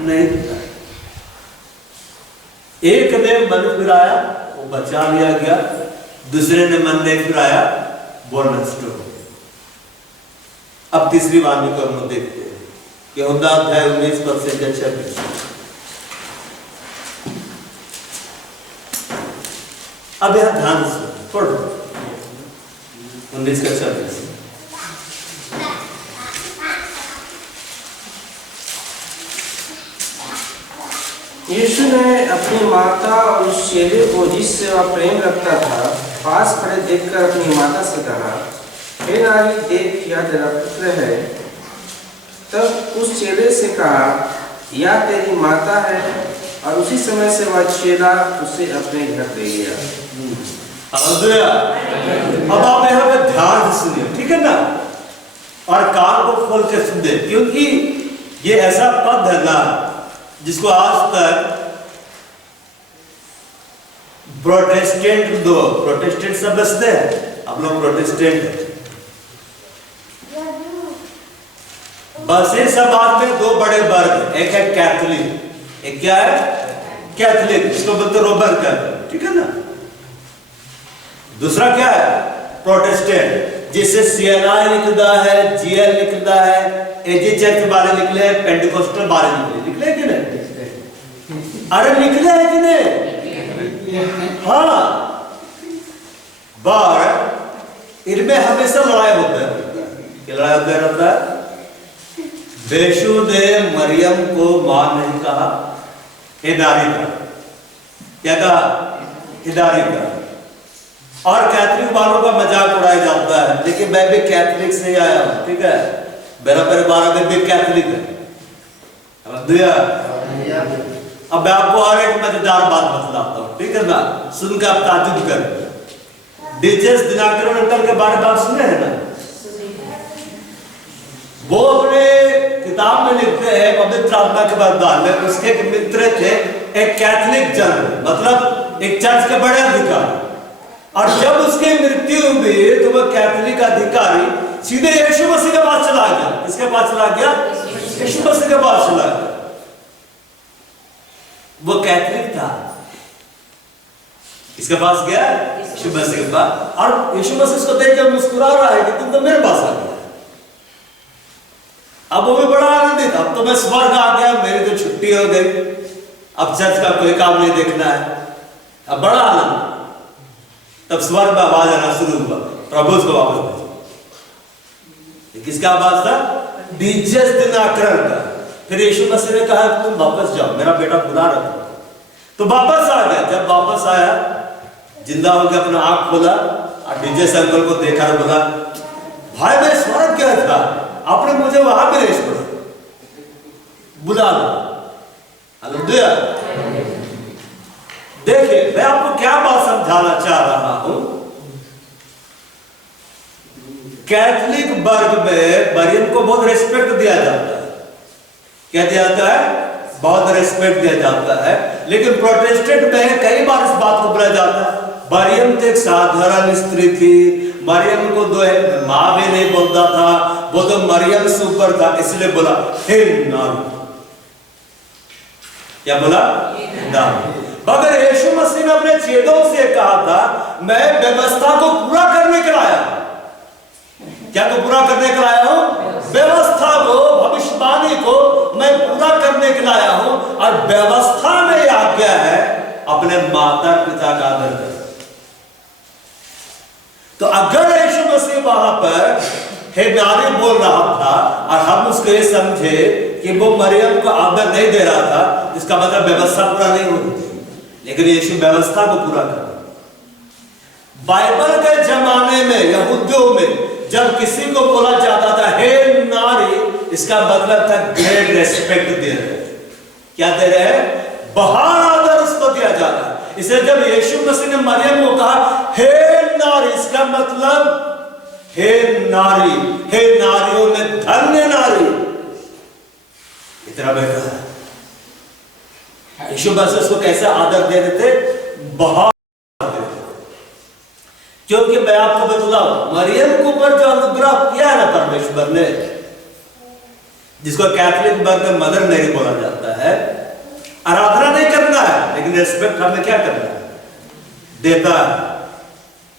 नहीं फिराया। एक ने मन फिराया, वो बचा लिया गया। दूसरे ने मन नहीं फिराया, वो नष्ट हो गया। अब तीसरी वाणी को हम देखते हैं, यहूदा अध्याय 19 पद से 26। अब यहां ध्यान से पढ़ो 19 का 26। यीशु ने अपनी माता और उस चेले को जिससे वह प्रेम रखता था पास खड़े देखकर अपनी माता से कहा, हे नारी, देख यह तेरा पुत्र है। तब उस चेले से कहा, यह तेरी माता है। और उसी समय से वह चेला उसे अपने घर ले गया। अब आप यहाँ पे ध्यान से सुनिए, ठीक है ना, और कान को खोल के सुनिए, क्योंकि ये ऐसा पद है ना जिसको आज तक प्रोटेस्टेंट सब बसते हैं। आप लोग प्रोटेस्टेंट हैं। बस इस समाज में दो बड़े वर्ग, एक है कैथोलिक, एक क्या है कैथोलिक, इसको बोलते रोमन कैथोलिक, ठीक है ना। दूसरा क्या है प्रोटेस्टेंट, जिससे सीएनआई लिखता है, जीएल लिखता है, एजी चर्च बारे निकले, पेंटिकोस्टल बारे निकले कि नहीं? अरे निकले है कि नहीं? हाँ, बार इनमें हमेशा लड़ाई होता है। क्या लड़ाई होता है? बेशु ने मरियम को मां नहीं कहा, हिदारी का। क्या कहा? हिदारी का। और कैथोलिक वालों का मजाक उड़ाया जाता है, लेकिन मैं भी कैथोलिक से ही आया हूं, ठीक है। मेरा परिवार में भी कैथोलिक है। अब मैं आपको और एक मजेदार बात बतलाता हूं, ठीक है ना, सुनकर आप ताजुब कर। डीएस दिनाकरण अंकल के बारे में आप सुने हैं ना? वो अपने किताब में लिखते हैं पवित्र आत्मा के वरदान में, उसके एक मित्र थे, एक कैथोलिक जन, मतलब एक चर्च के बड़े अधिकारी। और जब उसकी मृत्यु हुई तो वह कैथोलिक अधिकारी सीधे यीशु मसीह के पास चला गया। किसके पास चला गया? यीशु मसीह के पास चला गया। वो कैथोलिक था, इसके पास गया यीशु मसीह के पास, और यीशु मसीह उसको देख के मुस्कुरा रहा है कि तुम तो मेरे पास आ गया। अब वो भी बड़ा आनंदित, अब तो मैं स्वर्ग आ गया, मेरी तो छुट्टी हो गई, अब चर्च का कोई काम नहीं देखना है। अब बड़ा आनंद। तब स्वर्ग में आवाज आना शुरू हुआ, प्रभु उसको वापस भेजो। किसका आवाज था? डीएस दिनाकरण का। फिर यीशु मसीह ने कहा तुम वापस जाओ, मेरा बेटा बुला रहा था। तो वापस आ गया। जब वापस आया, जिंदा हो गया, अपना आंख खोला और डीएस अंकल को देखा और बोला, भाई मैं स्वर्ग गया था, आपने मुझे वहां भी नहीं छोड़ा, बुला लो। हालेलुया। देखिए, मैं आपको क्या बात समझाना चाह रहा हूं। कैथोलिक वर्ग में मरियम को बहुत रिस्पेक्ट दिया जाता है। क्या दिया जाता है? बहुत रिस्पेक्ट दिया जाता है। लेकिन प्रोटेस्टेंट में कई बार इस बात को बोला जाता है, मरियम तो एक साधारण स्त्री थी, मरियम को तो मां भी नहीं बोलता था, वो तो मरियम से ऊपर था, इसलिए बोला हे नारी। क्या बोला? नारी। मगर यीशु मसीह ने अपने चेलों से कहा था, मैं व्यवस्था को पूरा करने के लाया। क्या को पूरा करने के लाया हूं? व्यवस्था को, भविष्यवाणी को मैं पूरा करने के लाया हूं। और व्यवस्था में यह आज्ञा है अपने माता पिता का आदर करें। तो अगर यीशु मसीह वहां पर हे नारी बोल रहा था और हम उसको ये समझे कि वो मरियम को आदर नहीं दे रहा था, इसका मतलब व्यवस्था पूरा नहीं हो रही। लेकिन यीशु व्यवस्था को पूरा कर। बाइबल के जमाने में यहूदियों में जब किसी को बोला जाता था हे नारी, इसका मतलब था ग्रेट रेस्पेक्ट दे रहे। क्या दे रहे? बहार आदर उसको दिया जा इसलिए जब यीशु मसीह ने मरियम को कहा हे नारी, इसका मतलब हे नारी, हे नारियों में धन्य नारी, इतना बेटा है। यीशु मसीह उसको कैसे आदर दे रहे थे, बहुत क्योंकि मैं आपको बतलाऊं, मरियम के ऊपर जो अनुग्रह किया है ना परमेश्वर ने, जिसको कैथोलिक वर्ग में मदर मेरी बोला जाता है, आराधना नहीं करना है लेकिन रेस्पेक्ट हमें क्या करना है, देता है।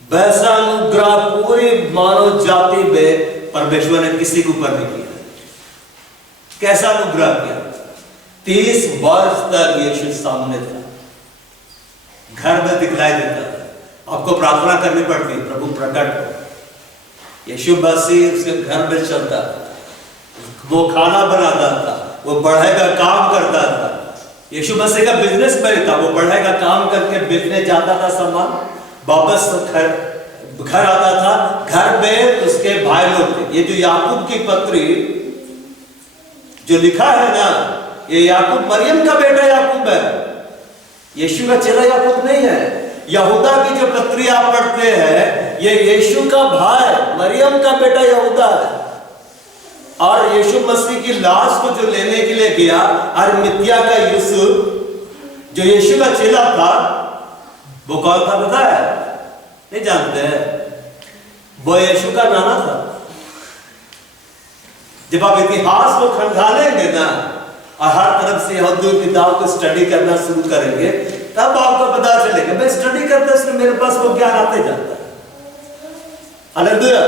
वैसा अनुग्रह पूरी मानव जाति में परमेश्वर ने किसी के ऊपर नहीं किया। कैसा अनुग्रह किया? 30 वर्ष तक यीशु सामने था, घर में दिखलाई देता था, आपको प्रार्थना करनी पड़ती, प्रभु प्रकट हो। यीशु मसीह उसके घर में चलता था, वो खाना बनाता था, वो बढ़ाई का काम करता था। यीशु मसीह का बिजनेस में था, वो बढ़ाई का काम करके बेचने जाता था सामान, वापस घर आता था। घर में उसके भाई लोग थे। ये जो याकूब की पत्री जो लिखा है ना, ये याकूब मरियम का बेटा याकूब है, यीशु का चेला याकूब नहीं है। यहूदा की जो पत्री आप पढ़ते हैं, ये यीशु का भाई मरियम का बेटा यहूदा है। और यीशु मसीह की लाश को जो लेने के लिए गया, अरिमतिया का यूसुफ जो यीशु का चेला था, वो कौन था पता है? नहीं जानते हैं? वो यीशु का नाना था। जब आप इतिहास को खंगालेंगे ना और हर तरफ से यहूदी किताब को स्टडी करना शुरू करेंगे, तब आपको पता चलेगा। मैं स्टडी करते इसलिए मेरे पास वो ज्ञान आते जाता है। हालेलुया।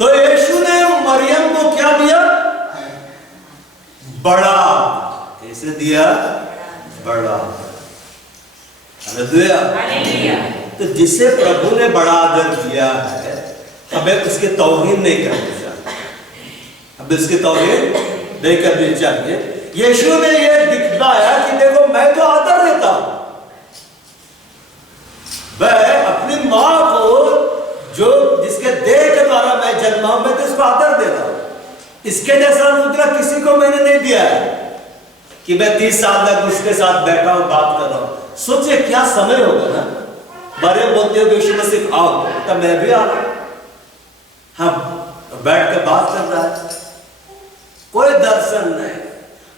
तो यीशु ने मरियम को क्या दिया? बड़ा। कैसे दिया? बड़ा। हालेलुया। तो जिसे प्रभु ने बड़ा आदर दिया है, हमें उसके तौहीन नहीं करनी चाहिए, हमें उसके तौहीन नहीं करनी चाहिए। यीशु ने यह दिखलाया कि देखो मैं तो आदर देता हूं, मैं अपनी मां को जो जिसके देह के द्वारा मैं जन्मा हूं, मैं तो इसको आदर दे रहा हूं। इसके जैसा अनुग्रह किसी को मैंने नहीं दिया है कि मैं 30 साल तक उसके साथ बैठा हूं, बात कर रहा हूं। सोचिए क्या समय होगा ना, मरियम बोलते हो यीशु मसीह आओ, तब मैं भी आ रहा हूं, हम बैठ के बात कर रहा है। कोई दर्शन नहीं।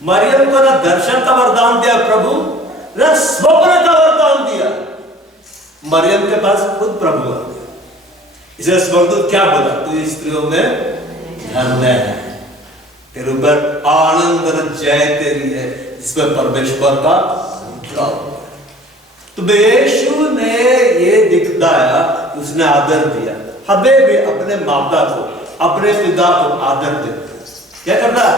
मरियम को ना दर्शन का वरदान दिया प्रभु, ना स्वप्न का वरदान दिया। मरियम के पास खुद प्रभु आ गया। इसलिए स्वर्गदूत क्या बोला? तू स्त्रियों में धन्य है, तेरे ऊपर आनंद और जय तेरी है, जिसमें परमेश्वर का अनुग्रह। तो यीशु ने ये दिखलाया, उसने आदर दिया। हमें भी अपने माता को, अपने पिता को आदर देना। क्या करना है?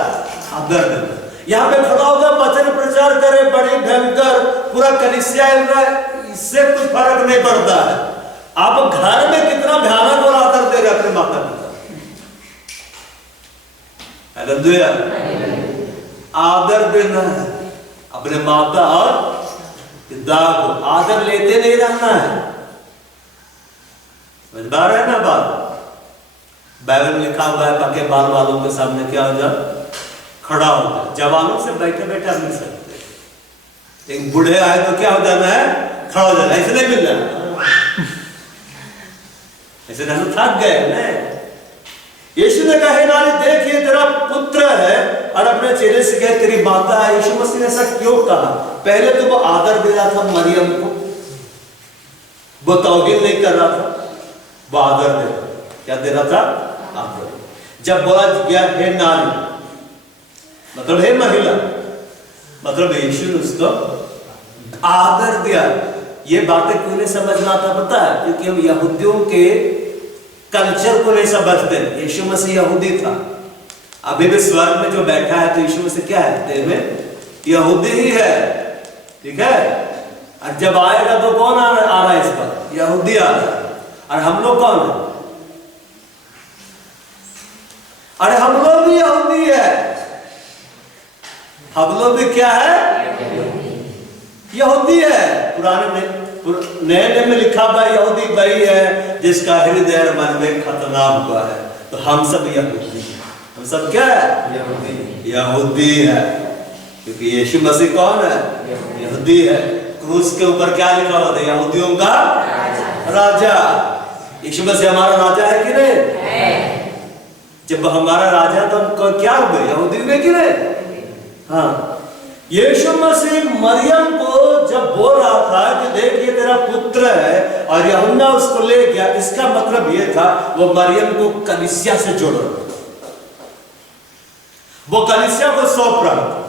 आदर देना। यहाँ पे खड़ा होगा, वचन प्रचार करे, बड़ी भयंकर पूरा कलीसिया, इससे कुछ फर्क नहीं पड़ता है। आप घर में कितना भयानक और आदर दे रहे अपने माता पिता। हालेलुया। आदर देना है अपने माता और पिता को, आदर लेते नहीं रहना है। समझ पा रहे हैं ना बात? बाइबल में लिखा हुआ है, पक्के बाल वालों के सामने क्या हो जाए? खड़ा हो जाए। जवानों से बैठे बैठे आप मिल सकते, लेकिन बूढ़े आए तो क्या हो जाना है? खड़ा हो जाना। ऐसे नहीं मिल जाना, ऐसे नहीं तो थक गए ना। यीशु ने कहा हे नारी देख ये तेरा पुत्र है, और अपने चेले से कहे तेरी माता है। यीशु मसीह ने ऐसा क्यों कहा? पहले तो वो आदर दे रहा था मरियम को, वो तौहीन नहीं कर रहा था, वो आदर दे रहा। क्या दे रहा था? आदर। जब बोला गया हे नारी, मतलब हे महिला, मतलब यीशु ने उसको आदर दिया। ये बातें क्यों नहीं समझना था पता है? क्योंकि हम यहूदियों के कल्चर को नहीं समझते। यीशु मसीह यहूदी था। अभी भी स्वर्ग में जो बैठा है, तो यीशु मसीह क्या है? देह में यहूदी ही है, ठीक है। और जब आएगा तो कौन आ रहा है इस पर? यहूदी आ रहा है। और हम लोग कौन है? अरे हम लोग भी यहूदी है। हम लोग भी क्या है? यहूदी है। पुराने नए में लिखा हुआ यहूदी वही है जिसका हृदय और मन में खतना हुआ है। तो हम सब यहूदी हैं। हम सब क्या है? यहूदी है। क्योंकि यीशु मसीह कौन है? यहूदी है। क्रूस के ऊपर क्या लिखा हुआ था? यहूदियों का राजा। यीशु मसीह हमारा राजा है कि नहीं? जब हमारा राजा तो हमको क्या हुए? यहूदी हुए कि नहीं? हाँ, यीशु मसीह मरियम को जब बोल रहा था कि देख ये तेरा पुत्र है, और यूहन्ना उसको ले गया, इसका मतलब ये था वो मरियम को कलीसिया से जोड़ रहा था, वो कलीसिया को सौंप रहा था।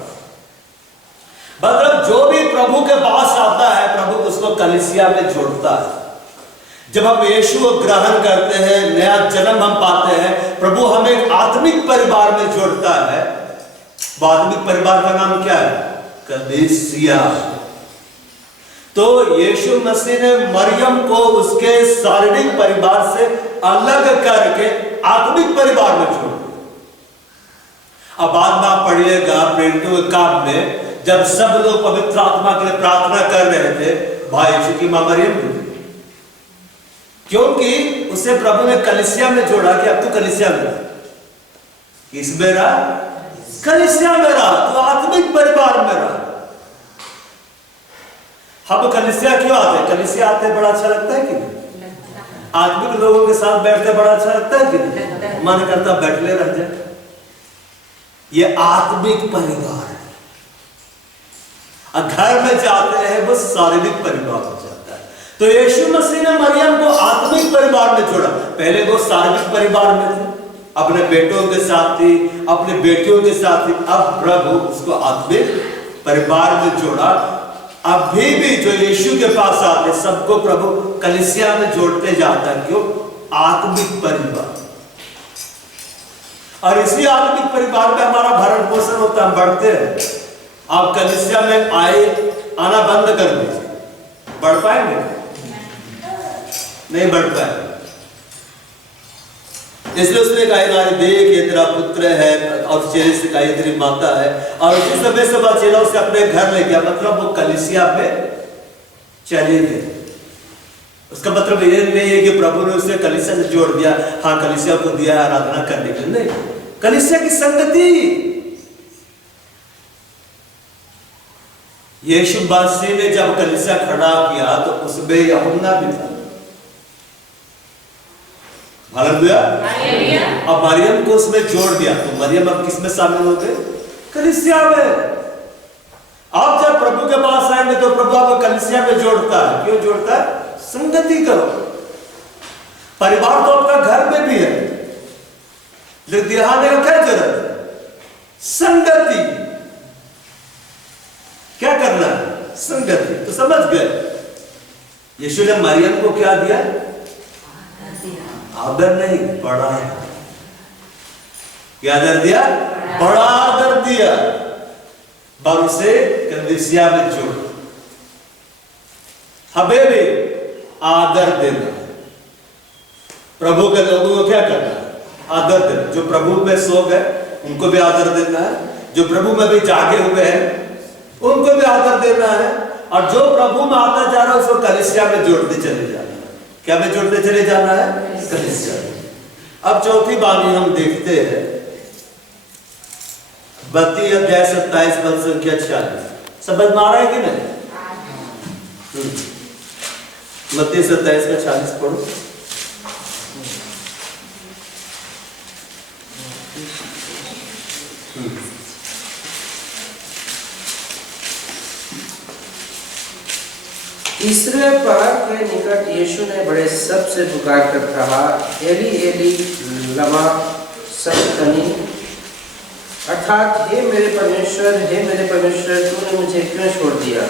मतलब जो भी प्रभु के पास आता है, प्रभु उसको कलीसिया में जोड़ता है। जब हम यीशु को ग्रहण करते हैं, नया जन्म हम पाते हैं, प्रभु हमें एक आत्मिक परिवार में जोड़ता है। वो आत्मिक परिवार का नाम क्या है? कलीसिया। तो यीशु मसीह ने मरियम को उसके शारीरिक परिवार से अलग करके आत्मिक परिवार में जोड़ दिया। अब बाद में आप पढ़िएगा प्रेरितों के काम में, जब सब लोग पवित्र आत्मा के लिए प्रार्थना कर रहे थे, भाई यीशु की मां मरियम थी, क्योंकि उसे प्रभु ने कलीसिया में जोड़ा कि अब तू कलीसिया में रहा। किसमें रहा? कलीसिया में रहा, तो आत्मिक परिवार में रहा। हम कलीसिया क्यों आते हैं? कलीसिया आते बड़ा अच्छा लगता है कि नहीं? आत्मिक लोगों के साथ बैठते बड़ा अच्छा लगता है कि नहीं? मन करता बैठले रह जाए। ये आत्मिक परिवार है। घर में जाते हैं वो शारीरिक परिवार हो जाता है। तो यीशु मसीह ने मरियम को आत्मिक परिवार में जोड़ा। पहले वो शारीरिक परिवार में थे, अपने बेटों के साथ थी, अपने बेटियों के साथ थी। अब प्रभु उसको आत्मिक परिवार में जोड़ा। अभी भी जो यीशु के पास आते सबको प्रभु कलीसिया में जोड़ते जाता है। क्यों? आत्मिक परिवार। और इसी आत्मिक परिवार में हमारा भरण पोषण होता है, हम बढ़ते हैं। आप कलीसिया में आना बंद कर दीजिए, बढ़ पाएंगे? नहीं बढ़ पाएंगे। इसलिए उसने कहा नारी देख ये तेरा पुत्र है, और चेले से कहा ये तेरी माता है। और उसी समय से बाद चेला उसे अपने घर ले गया। मतलब वो कलीसिया में चले गए। उसका मतलब ये नहीं है कि प्रभु ने उसे कलीसिया से जोड़ दिया, हाँ कलीसिया को दिया आराधना करने के लिए, नहीं। कलीसिया की संगति। यीशु मसीह ने जब कलीसिया खड़ा किया तो उसमें यूहन्ना भी था। हालेलुया। अब मरियम को उसमें जोड़ दिया, तो मरियम अब किसमें शामिल हो गए? कलीसिया में। आप जब प्रभु के पास आएंगे तो प्रभु आपको कलीसिया में जोड़ता है। क्यों जोड़ता है? संगति करो। परिवार तो आपका घर में भी है, लेकिन दिखाने का क्या जरूरत है? संगति। क्या करना है? संगति। तो समझ गए। यीशु ने मरियम को क्या दिया? आदर नहीं, बड़ा आदर। क्या आदर दिया? बड़ा आदर दिया। और उसे कलीसिया में जोड़। हमें भी आदर देना। प्रभु के लोगों को क्या करना? आदर देना। जो प्रभु में सो गए उनको भी आदर देना है, जो प्रभु में भी जागे हुए हैं उनको भी आदर देना है, और जो प्रभु में आता जा रहा है उसको कलीसिया में जोड़ते चले जाना है। क्या में जोड़ते चले जाना है? कलीसिया। अब चौथी बानी हम देखते हैं, 32 अध्याय 27 पद संख्या 46। समझ में आ रहा है कि नहीं? 32 27 का 40 पढ़ो। तीसरे पहर के निकट यीशु ने बड़े शब्द से पुकार कर कहा, एली एली लमा सबक्तनी, अर्थात हे मेरे परमेश्वर तूने मुझे क्यों छोड़ दिया?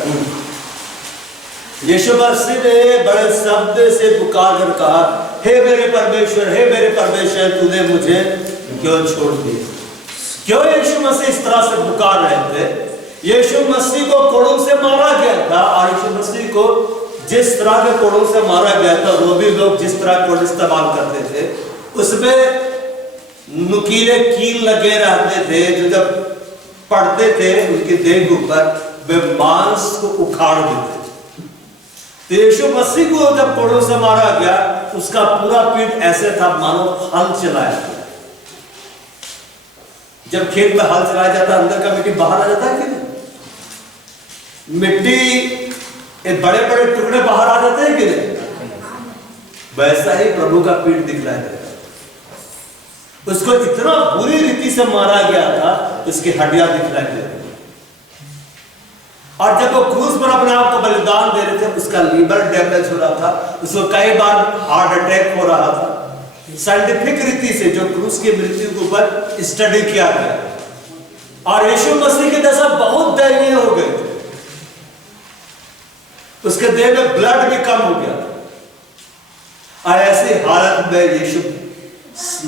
यीशु मसीह ने बड़े शब्द से पुकार कर कहा, हे मेरे परमेश्वर तूने मुझे क्यों छोड़ दिया? क्यों यीशु मसीह इस तरह से पुकार रहे थे? यीशु मसीह को कोड़ों से मारा गया था, और यीशु मसीह को जिस तरह के कोड़ों से मारा गया था, रोमी लोग जिस तरह कोड़ इस्तेमाल करते थे, उसमें नुकीले कील लगे रहते थे, जो जब पड़ते थे उनकी देह ऊपर वे मांस को उखाड़ देते। तो यीशु मसीह को जब कोड़ों से मारा गया, उसका पूरा पीठ ऐसे था मानो हल चलाया गया। जब खेत में हल चलाया जाता है, अंदर का मिट्टी बाहर आ जाता है कि नहीं? मिट्टी ये बड़े बड़े टुकड़े बाहर आ जाते हैं कि नहीं? वैसा ही प्रभु का पीठ दिखलाया गया। उसको इतना बुरी रीति से मारा गया था, उसकी हड्डियां दिखलाई गई। और जब वो क्रूस पर अपने आप को बलिदान दे रहे थे, उसका लीवर डैमेज हो रहा था, उसको कई बार हार्ट अटैक हो रहा था। साइंटिफिक रीति से जो क्रूस की मृत्यु के ऊपर स्टडी किया गया, और यीशु मसीह की दशा बहुत दयनीय हो गई थी। उसके देह में ब्लड भी कम हो गया था, और ऐसी हालत में यीशु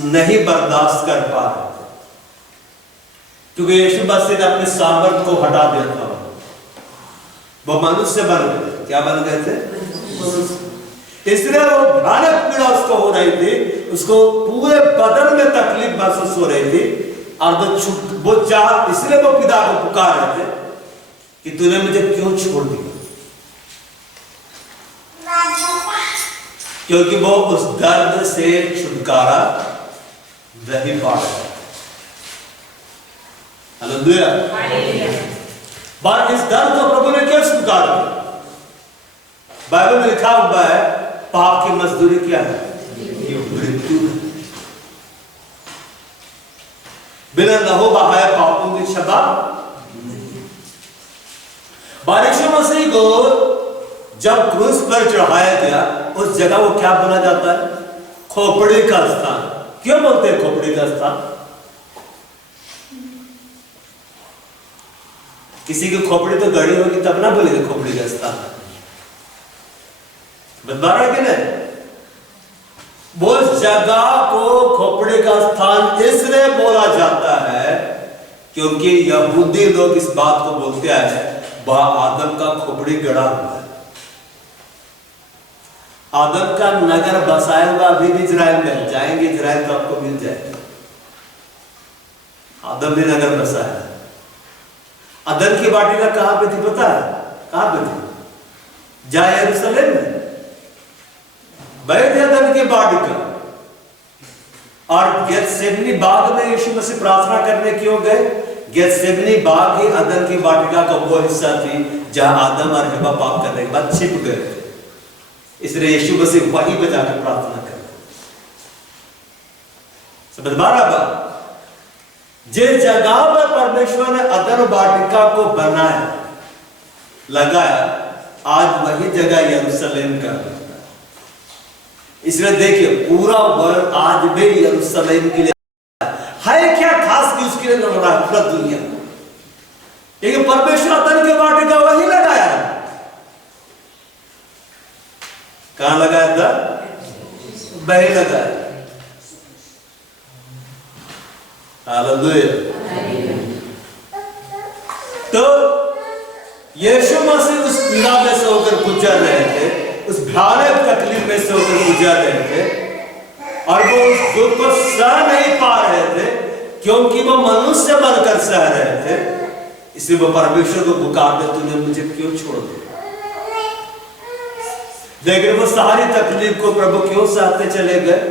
नहीं बर्दाश्त कर पा रहे थे, क्योंकि यीशु मसीह ने अपने सामर्थ को हटा दिया था। वो मनुष्य बन गए थे। क्या बन गए थे? इसलिए वो भयानक पीड़ा उसको हो रही थी, उसको पूरे बदन में तकलीफ महसूस हो रही थी, और वो चाह, इसलिए वो पिता को पुकार रहे थे कि तूने मुझे क्यों छोड़ दिया, क्योंकि वो उस दर्द से छुटकारा नहीं पा रहा। हालेलुया। बार इस दर्द को प्रभु ने क्या स्वीकार किया? बाइबल में लिखा हुआ है, पाप की मजदूरी क्या है? मृत्यु। बिना लहू बहाए पापों की क्षमा। यीशु मसीह को जब क्रूस पर चढ़ाया गया, उस जगह वो क्या बोला जाता है? खोपड़ी का स्थान। क्यों बोलते हैं खोपड़ी का स्थान? किसी की खोपड़ी तो गड़ी होगी तब ना बोलेंगे खोपड़ी का स्थान। बता रहा कि नहीं? वो जगह को खोपड़ी का स्थान इसलिए बोला जाता है क्योंकि यहूदी लोग इस बात को बोलते हैं, वह आदम का खोपड़ी गड़ा हुआ है। आदम का नगर बसाया हुआ अभी भी इजराइल में, जाएंगे इजराइल तो आपको मिल जाएगा। आदम भी नगर बसाया है। अदन की वाटिका कहां पे थी पता है? कहां पे थी? जा यरूशलेम में बैठे अदन की वाटिका। और गेतसेमनी बाग में यीशु मसीह प्रार्थना करने क्यों गए? गेतसेमनी बाग ही अदन की वाटिका का वो हिस्सा थी जहां आदम और हव्वा पाप करने के बाद छिप गए थे। इसलिए यीशु मसीह वहीं पे जाकर प्रार्थना करते। समझ पा रहा? जिस जगह पर परमेश्वर ने अदन वाटिका को बनाया, लगाया, आज वही जगह यरूशलेम का है। इसलिए देखिए, पूरा वर्ल्ड आज भी यरूशलेम के लिए है। क्या खास कि उसके लिए लड़ रहा है पूरा दुनिया? लेकिन परमेश्वर अदन के वाटिका वही लगाया है। कहां लगाया था? वही लगाया। हालेलुया। तो यीशु मसीह उस पीड़ा में से होकर गुजर रहे थे, उस भयानक तकलीफ में से होकर गुजर रहे थे, और वो उस दुख को सह नहीं पा रहे थे क्योंकि वो मनुष्य बनकर सह रहे थे। इसलिए वो परमेश्वर को पुकारते, तूने मुझे क्यों छोड़ दिया? लेकिन वो सारी तकलीफ को प्रभु क्यों सहते चले गए?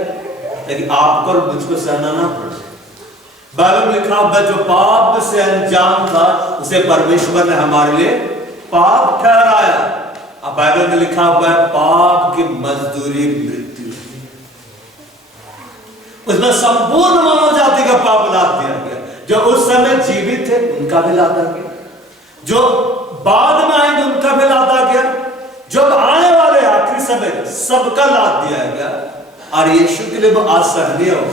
लेकिन आपको और मुझको सहना ना पड़े। बाइबल में लिखा हुआ, जो पाप से अनजान था उसे परमेश्वर ने हमारे लिए पाप ठहराया। अब बाइबल में लिखा हुआ है, पाप की मजदूरी मृत्यु। उसमें संपूर्ण मानव जाति का पाप लाद दिया गया। जो उस समय जीवित थे उनका भी लादा गया, जो बाद में आएंगे उनका भी लादा गया, जो आने वाले आखिरी समय सबका लाद दिया गया। और यीशु के लिए वो आसरणीय हो,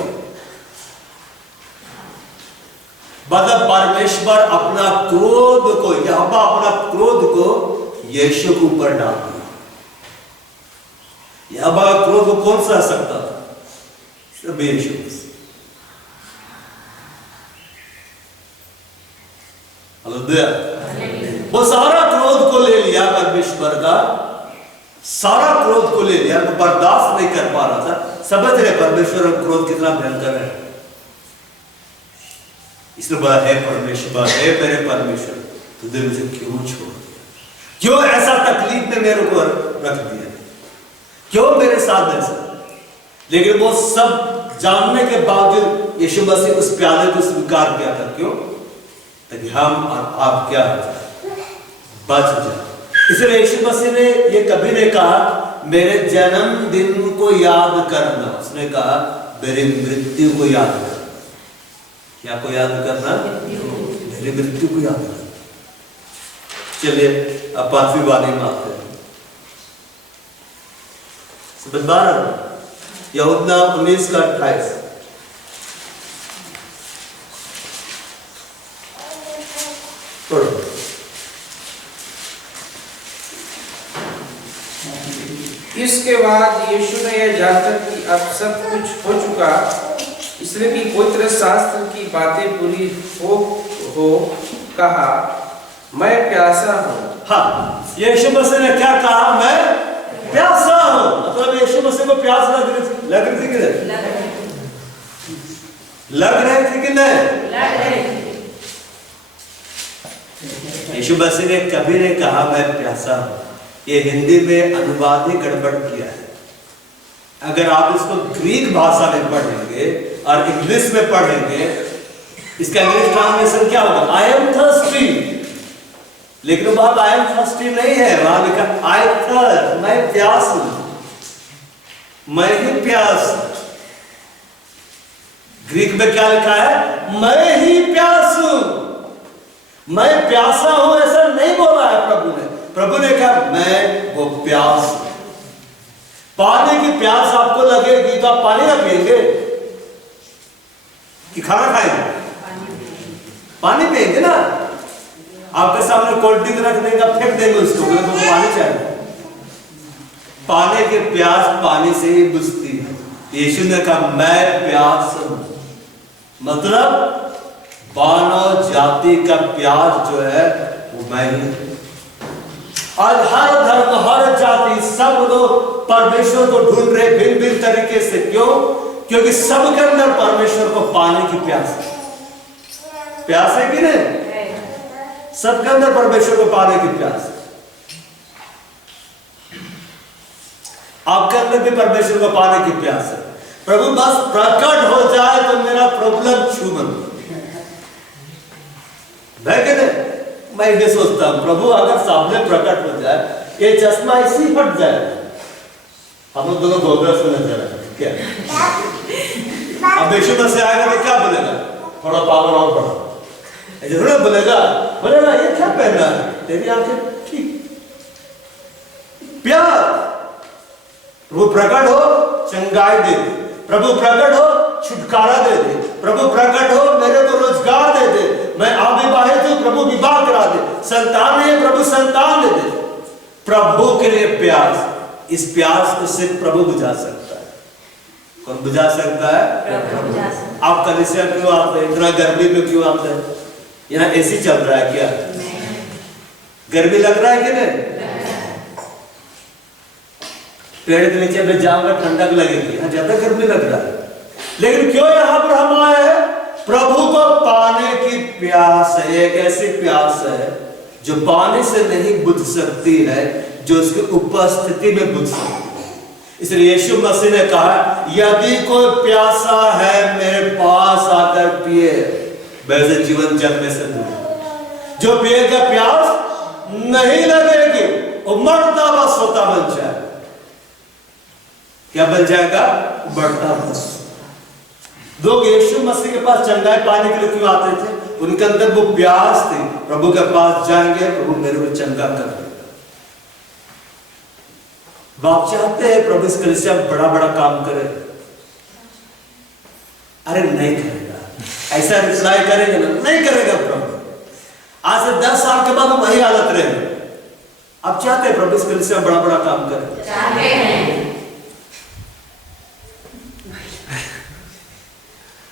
मतलब परमेश्वर अपना क्रोध को, यहोवा अपना क्रोध को यीशु के ऊपर डाल दिया। यहोवा का क्रोध को कौन सह सकता था? सिर्फ यीशु। हालेलुया। वो सारा क्रोध को ले लिया, परमेश्वर का सारा क्रोध को ले लिया। वो बर्दाश्त नहीं कर पा रहा था। समझ रहे परमेश्वर का क्रोध कितना भयंकर है? इसलिए बोला, हे परमेश्वर, हे मेरे परमेश्वर, तुझे मुझे क्यों छोड़ दिया? क्यों ऐसा तकलीफ में मेरे को रख दिया? क्यों मेरे साथ ऐसा? लेकिन वो सब जानने के बावजूद यीशु मसीह उस प्याले को स्वीकार किया था। क्यों? ताकि हम और आप क्या बच जाए। इसलिए यीशु मसीह ने ये कभी नहीं कहा मेरे जन्मदिन को याद करना, उसने कहा मेरी मृत्यु को याद करना। क्या को याद करना? मेरी मृत्यु को याद करना। चलिए अब 5वीं वाणी में आते हैं। समझ पा रहे हो? यूहन्ना 19:28। पढ़ो। इसके बाद यीशु ने यह जानकर कि अब सब कुछ हो चुका, इसलिए कि पवित्र शास्त्र की बातें पूरी हो कहा, मैं प्यासा हूँ। हाँ, यीशु मसीह ने क्या कहा? मैं प्यासा हूँ। मतलब यीशु मसीह को प्यास लग रही थी कि नहीं? लग रही थी कि नहीं? यीशु मसीह ने कभी नहीं कहा मैं प्यासा हूँ। ये हिंदी में अनुवाद ही गड़बड़ किया है। अगर आप इसको ग्रीक भाषा में पढ़ेंगे और इंग्लिश में पढ़ेंगे, इसका इंग्लिश ट्रांसलेशन क्या होगा? I am thirsty. लेकिन वहां आई एम थर्स्टी नहीं है, वहां लिखा आई थर्स्ट, मैं प्यास हूं, मैं ही प्यास। ग्रीक में क्या लिखा है? मैं ही प्यास हूं, मैं प्यासा हूं, ऐसा नहीं बोला है प्रभु ने। प्रभु ने कहा मैं वो प्यास। पानी की प्यास आपको लगेगी तो आप पानी ना पिएंगे कि खाना खाएंगे? पानी पिएंगे ना। आपके सामने कोल्ड ड्रिंक रख देंगे, फेंक देंगे उसको, बोले तो पानी चाहिए। पानी की प्यास पानी से ही बुझती है। यीशु ने कहा मैं प्यास हूं, मतलब मानव जाति का प्यास जो है वो मैं ही। आज हर धर्म, हर जाति, सब लोग परमेश्वर को ढूंढ रहे भिन्न भिन्न तरीके से। क्यों? क्योंकि सबके अंदर परमेश्वर को पाने की प्यास है। प्यास है कि नहीं? सबके अंदर परमेश्वर को पाने की प्यास। आपके अंदर भी परमेश्वर को पाने की प्यास है। प्रभु बस प्रकट हो जाए तो मेरा प्रॉब्लम छूमन है। मैं ये सोचता हूं प्रभु अगर सामने प्रकट हो जाए, ये चश्मा इसी फट जाए, हम लोग दोनों गोबरस में नजर आए क्या? अब यीशु मसीह आएगा तो क्या बोलेगा? थोड़ा पावर और बढ़ा, जरूर बोलेगा ये क्या पहनना है? तेरी आंखें ठीक। प्यार। प्रभु प्रकट हो चंगाई दे दे, प्रभु प्रकट हो छुटकारा दे दे, प्रभु प्रकट हो मेरे को रोजगार दे दे, मैं अविवाहित हूं प्रभु विवाह करा दे, संतान नहीं है प्रभु संतान दे दे। प्रभु के लिए प्यास, इस प्यास को सिर्फ प्रभु बुझा सकता है। कौन बुझा सकता है? आप कलीसिया क्यों आते हैं? इतना गर्मी में क्यों आते हैं? यहाँ एसी चल रहा है क्या? गर्मी लग रहा है कि नहीं? पेड़ के नीचे में जाऊंगा ठंडक लगेगी, यहाँ ज्यादा गर्मी लग रहा है। लेकिन क्यों यहाँ पर हम आए हैं? प्रभु को पाने की प्यास है। एक ऐसी प्यास है जो पानी से नहीं बुझ सकती है, जो उसकी उपस्थिति में बुझ सकती है। इसलिए यीशु मसीह ने कहा यदि कोई प्यासा है मेरे पास आकर पिए, वैसे जीवन जल में से दूर। जो पिएगा प्यास नहीं लगेगी, उमड़ता हुआ सोता बन जाए। क्या बन जाएगा? उमड़ता हुआ। लोग यीशु मसीह के पास चंगाई पाने के लिए क्यों आते थे? उनके अंदर वो प्यास थी, प्रभु के पास जाएंगे, प्रभु मेरे को चंगा कर देगा। आप चाहते हैं प्रभु इस कलीसिया में बड़ा बड़ा काम करे? अरे नहीं करेगा। ऐसा रिप्लाई करेंगे ना? नहीं करेगा प्रभु। आज से 10 साल के बाद वही हालत रहेगी। आप चाहते हैं प्रभु इस कलीसिया में बड़ा बड़ा काम करे? चाहते हैं।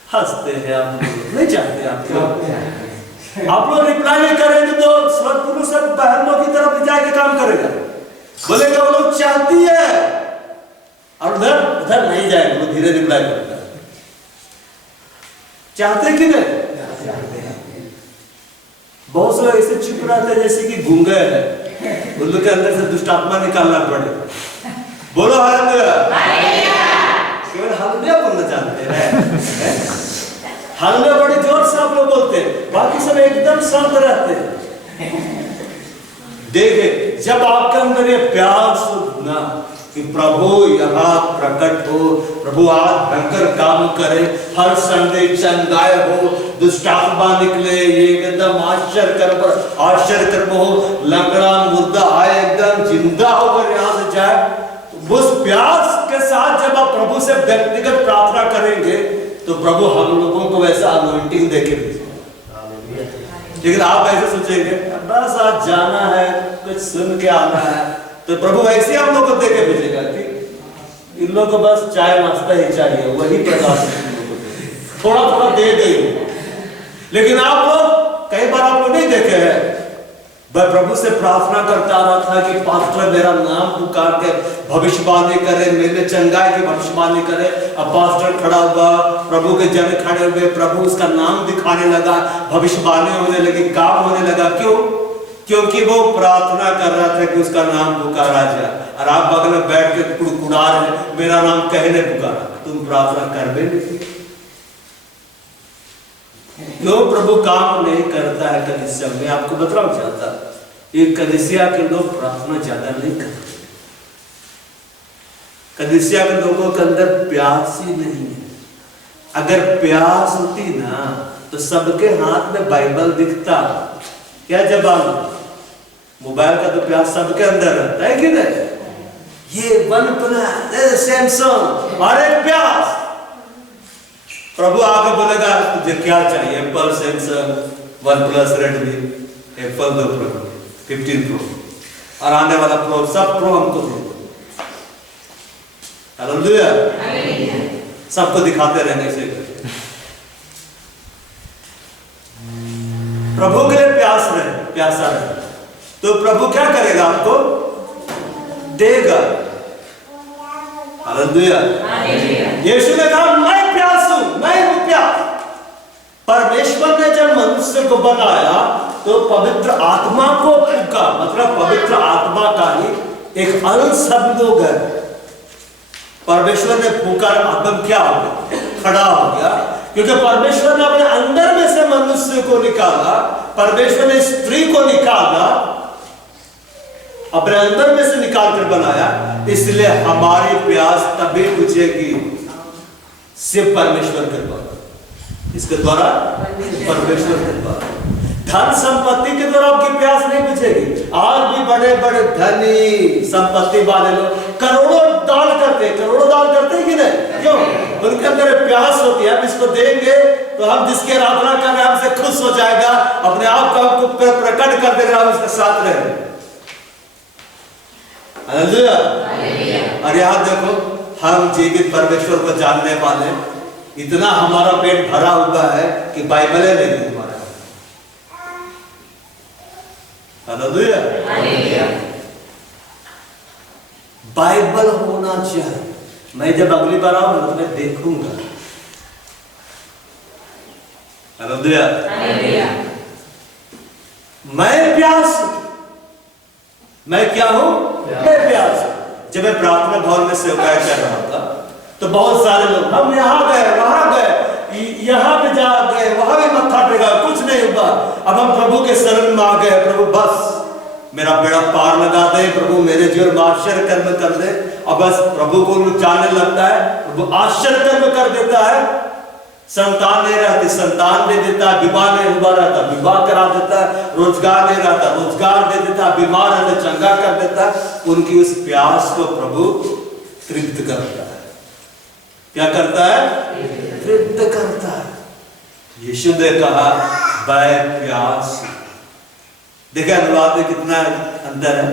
हंसते हैं आप लोग, नहीं चाहते आप लोग रिप्लाई नहीं करेंगे तो स्वर्ग पुरुष बहनों की तरफ जाके काम करेगा, बोलेगा वो लोग चाहती है, और उधर उधर नहीं जाएगा, वो धीरे रिप्लाई करेगा। चाहते कि नहीं? बहुत से लोग ऐसे चुप रहते हैं जैसे कि गूंगे हैं, उन लोग के अंदर से दुष्ट आत्मा निकालना पड़ेगा। बोलो हालेलुया। केवल हालेलुया बोलना जानते हैं। हालेलुया बड़ी जोर से आप लोग बोलते हैं, बाकी सब एकदम शांत रहते हैं। देखे जब आपके अंदर ये प्यास ना कि प्रभु यहाँ प्रकट हो, प्रभु आज भयंकर काम करे, हर संडे चंगाई हो, दुष्टात्मा निकले, ये एकदम आश्चर्य कर्म हो, लंगड़ा मुर्दा आए एकदम जिंदा होकर यहाँ से जाए। उस प्यास के साथ जब आप प्रभु से व्यक्तिगत प्रार्थना करेंगे तो प्रभु हम लोगों को वैसा अनॉइंटिंग देके भेजेंगे। लेकिन आप ऐसे सोचेंगे बस आज जाना है, कुछ सुन के आना है, तो प्रभु ऐसे हम लोग को देके भेजेगा कि इन लोग को बस चाय नाश्ता ही चाहिए, वही प्रकाश थोड़ा थोड़ा दे दे। लेकिन आप लोग कई बार आप लोग नहीं देखे हैं, मैं प्रभु से प्रार्थना करता रहा था कि पास्टर मेरा नाम पुकार के भविष्यवाणी करे, मेरे चंगाई की भविष्यवाणी करे। अब पास्टर खड़ा हुआ, प्रभु के जन खड़े हुए, प्रभु उसका नाम दिखाने लगा, भविष्यवाणी होने लगी, काम होने लगा। क्यों? क्योंकि वो प्रार्थना कर रहा था कि उसका नाम पुकारा जाए। और आप बगल में बैठ के कुड़कुड़ा रहे, मेरा नाम कहने पुकारा, तुम प्रार्थना कर भी नहीं। क्यों प्रभु काम नहीं करता है कलीसिया में? आपको बताना चाहता, ये कलीसिया के लोग प्रार्थना ज्यादा नहीं करते। कलीसिया के लोगों के अंदर प्यास ही नहीं है। अगर प्यास होती ना तो सबके हाथ में बाइबल दिखता। क्या जवाब? मोबाइल का तो प्यास सबके अंदर रहता है कि नहीं? ये वन प्लस सैमसंग और एक प्यास। प्रभु आगे बोलेगा तुझे क्या चाहिए? Apple, Samsung, one plus, Redmi, Apple दो प्रो, 15 प्रो और आने वाला प्रो, सब प्रो हमको दो। हालेलुया, सबको दिखाते रहने से। प्रभु के लिए प्यासा रहे तो प्रभु क्या करेगा? आपको देगा। हालेलुया। यीशु ने कहा मैं प्यास हूं, मैं हूं प्यास। परमेश्वर ने जब मनुष्य को बनाया तो पवित्र आत्मा को फूका, मतलब पवित्र आत्मा का ही एक अंश सब लोग है। परमेश्वर ने फूका, आदम क्या हो गया? खड़ा हो गया। क्योंकि परमेश्वर ने अपने अंदर में से मनुष्य को निकाला, परमेश्वर ने स्त्री को निकाला, अपने अंदर में से निकाल कर बनाया। इसलिए हमारी प्यास तभी बुझेगी सिर्फ परमेश्वर के द्वारा। इसके द्वारा? परमेश्वर के द्वारा। धन संपत्ति के द्वारा आपकी प्यास नहीं बुझेगी। आज भी बड़े बड़े धनी संपत्ति वाले लोग करोड़ों दान करते हैं कि नहीं? क्यों? उनके अंदर प्यास होती है, हम इसको देंगे तो हम जिसके आराधना कर रहे हैं हमसे खुश हो जाएगा, अपने आप को हमको प्रकट कर देगा, हम उसके साथ रहेंगे। हालेलुया। और यहाँ देखो, हम जीवित परमेश्वर को जानने वाले, इतना हमारा पेट भरा हुआ है कि बाइबल है नहीं हमारा। हालेलुया। बाइबल होना चाहिए। मैं जब अगली बार आऊंगा तो मैं देखूंगा। हालेलुया। मैं प्यास, मैं क्या हूं? मैं प्यास। जब मैं प्रार्थना भवन में सेवकाई कर रहा था तो बहुत सारे लोग, हम यहाँ गए, वहां गए, यहाँ पे जा गए, वहां भी मत्था टेका, कुछ नहीं हुआ। अब हम प्रभु के शरण में आ गए, प्रभु बस मेरा बेड़ा पार लगा दे, प्रभु मेरे जीवन में आश्चर्य कर्म कर दे। अब बस प्रभु को जानने लगता है, प्रभु आश्चर्य कर्म कर देता है। संतान नहीं रहती, संतान दे देता है। विवाह नहीं हुआ रहता, विवाह करा देता है। रोजगार नहीं रहता, रोजगार दे देता है। बीमार है तो चंगा कर देता है। उनकी उस प्यास को प्रभु तृप्त करता है। क्या करता है? तृप्त करता है। यीशु ने कहा मैं प्यास। देखिए अनुवाद में कितना अंदर है।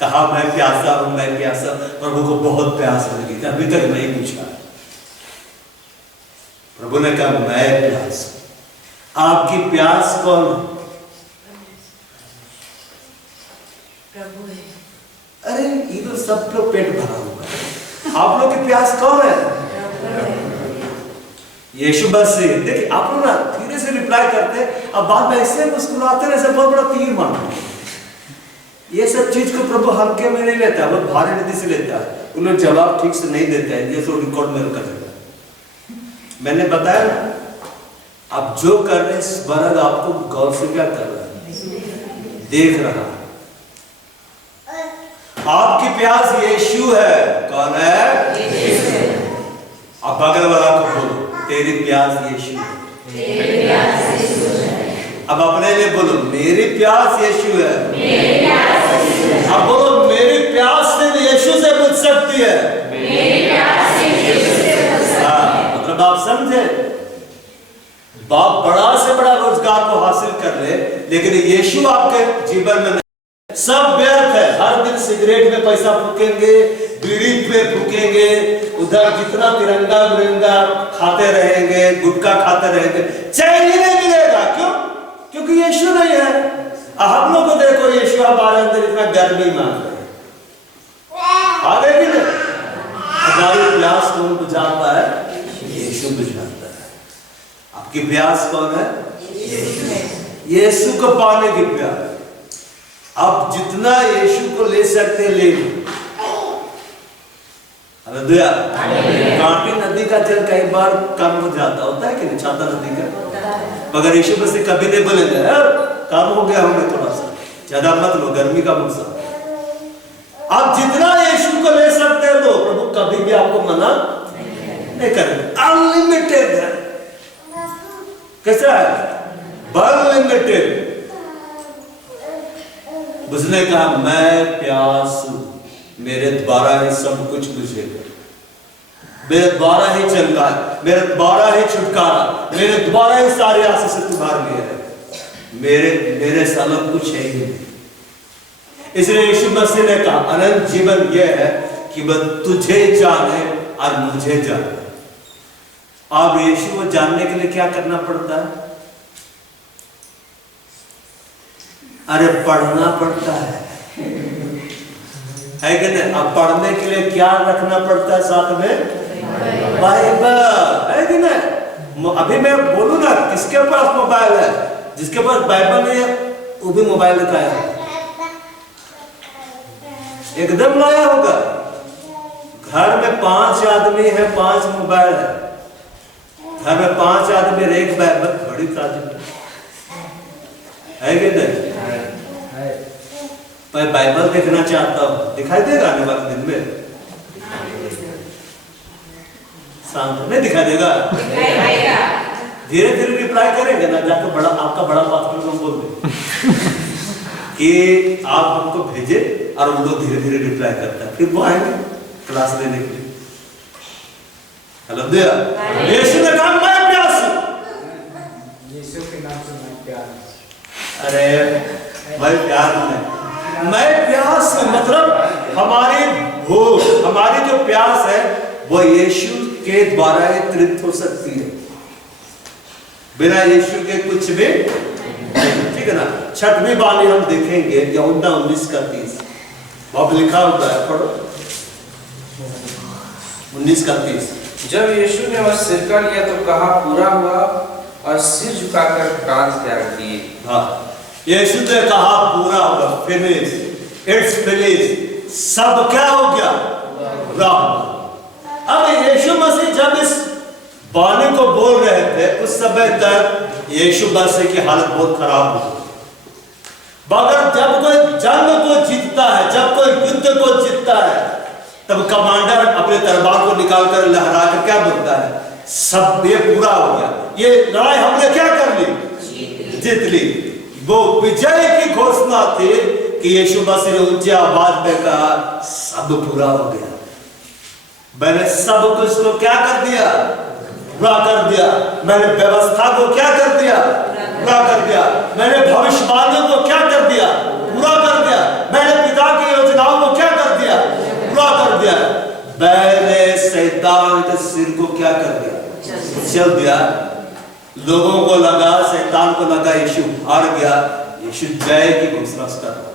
कहा मैं प्यासा हूं, मैं प्यासा। प्रभु को बहुत प्यास लगी थी, अभी तक नहीं पूछा। प्रभु ने कहा मैं प्यास। आपकी प्यास कौन? प्रभु है। अरे ये तो सब लोग पेट भरा हुआ है, आप लोग की प्यास कौन है? यीशु मसीह। देखिए आप लोग ना धीरे से रिप्लाई करते, अब बाद में ऐसे मुस्कुराते हैं, बहुत बड़ा तीर मारते। ये सब चीज को प्रभु हल्के में नहीं लेता, वो भारी नीति से लेता है। उन लोग जवाब ठीक से नहीं देते हैं, जैसे रिकॉर्ड में कर देता है। मैंने बताया ना, आप जो कर रहे हैं, स्वर्ग आपको गौर से क्या कर रहा है? देख रहा है। प्यास यीशु है। कौन है? अब बगल वाला को बोलो, तेरी प्यास यीशु है। अब अपने लिए बोलो, मेरी प्यास यीशु है। अब बोलो, मेरी प्यास सिर्फ यीशु से बुझ सकती है। मतलब आप समझे, बाप बड़ा से बड़ा रोजगार को हासिल कर ले, लेकिन यीशु आपके जीवन में सब व्यर्थ है। हर दिन सिगरेट में पैसा फूकेंगे, बीड़ी पे फूकेंगे, उधर जितना तिरंगा बिरंगा खाते रहेंगे, गुटखा खाते रहेंगे, चैन ही नहीं मिलेगा। क्यों? क्योंकि यीशु नहीं है। हम लोग को देखो, यीशु हमारे अंदर इतना गर्मी मांग रहे हैं, आ गए कि नहीं? हमारी प्यास कौन बुझाता है? यीशु बुझाता है। आपकी प्यास कौन है? यीशु को पाने की प्यास। अब जितना यीशु को ले सकते ले लो। हालेलुया। कांटी नदी का जल कई बार कम हो जाता होता है कि नहीं? छाता नदी का, मगर यीशु में से कभी नहीं बोलेंगे कम हो गया हमें, थोड़ा सा ज्यादा मत लो, गर्मी का मौसम। आप जितना यीशु को ले सकते हो, प्रभु कभी भी आपको मना नहीं करेंगे। अनलिमिटेड है। कैसा है? अनलिमिटेड। उसने कहा, मैं प्यास हूं, मेरे द्वारा ही सब कुछ बुझेगा, मेरे द्वारा ही चंगा है, मेरे द्वारा ही छुटकारा, मेरे द्वारा ही सारे आशीष से तुम्हारे लिए है। मेरे सालों कुछ है ही नहीं। इसलिए यीशु मसीह ने कहा, अनंत जीवन यह है कि वह तुझे जाने और मुझे जाने। अब यीशु को जानने के लिए क्या करना पड़ता है? अरे पढ़ना पड़ता है कि नहीं? अब पढ़ने के लिए क्या रखना पड़ता है साथ में? बाइबल, है कि नहीं? अभी मैं बोलूं ना, किसके पास मोबाइल है? जिसके पास बाइबल नहीं है वो भी मोबाइल दिखाया है, एकदम लाया होगा। घर में 5 आदमी है, 5 मोबाइल है। घर में 5 आदमी, एक बाइबल, बड़ी ताजुब है कि नहीं? मैं बाइबल देखना चाहता हूं, दिखाई देगा आने वाले दिन में? शाम में दिखाई देगा। धीरे धीरे रिप्लाई करेंगे ना, जाकर बड़ा आपका बड़ा पास्टर को बोल दे कि आप हमको भेजे, और वो लोग धीरे धीरे रिप्लाई करता है, फिर वो आएंगे क्लास लेने के लिए। हालेलुया। यीशु ने कहा, मैं प्यास हूं। यीशु के नाम से मैं प्यास। अरे मैं प्यास नहीं, मैं प्यास हूं। मतलब हमारी भूख, हमारी जो प्यास है वो यीशु के द्वारा ही तृप्त हो सकती है। बिना यीशु के कुछ भी, ठीक है ना? 6वीं वाणी हम देखेंगे, यूहन्ना 19:30, वहां लिखा होता है, पढ़ो 19:30। जब यीशु ने वह सिरका लिया तो कहा, पूरा हुआ, और सिर झुकाकर प्राण त्याग दिए। हाँ, यीशु ने कहा पूरा हुआ, फिनिश, इट्स फिनिश, सब क्या हो गया? पूरा हुआ। अब यीशु मसीह जब इस वाणी को बोल रहे थे, उस समय तक यीशु मसीह की हालत बहुत खराब हो गई। मगर जब कोई जंग को जीतता है, जब कोई युद्ध को जीतता है, तब कमांडर अपने तलवार को निकालकर लहरा कर क्या बोलता है? सब ये पूरा हो गया, ये लड़ाई हमने क्या कर ली? जीत ली। वो विजय की घोषणा थी कि यीशु मसीह ने ऊंची आवाज में कहा, सब पूरा हो गया। मैंने सब कुछ को क्या कर दिया? पूरा कर दिया। मैंने व्यवस्था को क्या कर दिया? पूरा कर दिया। मैंने भविष्यवाणियों को क्या कर दिया? पूरा कर दिया। मैंने पिता की योजनाओं को क्या कर दिया? पूरा कर दिया। मैंने शैतान के सिर को क्या कर दिया? चल दिया। लोगों को लगा, शैतान को लगा यीशु हार गया, यीशु जय की घोषणा कर रहा।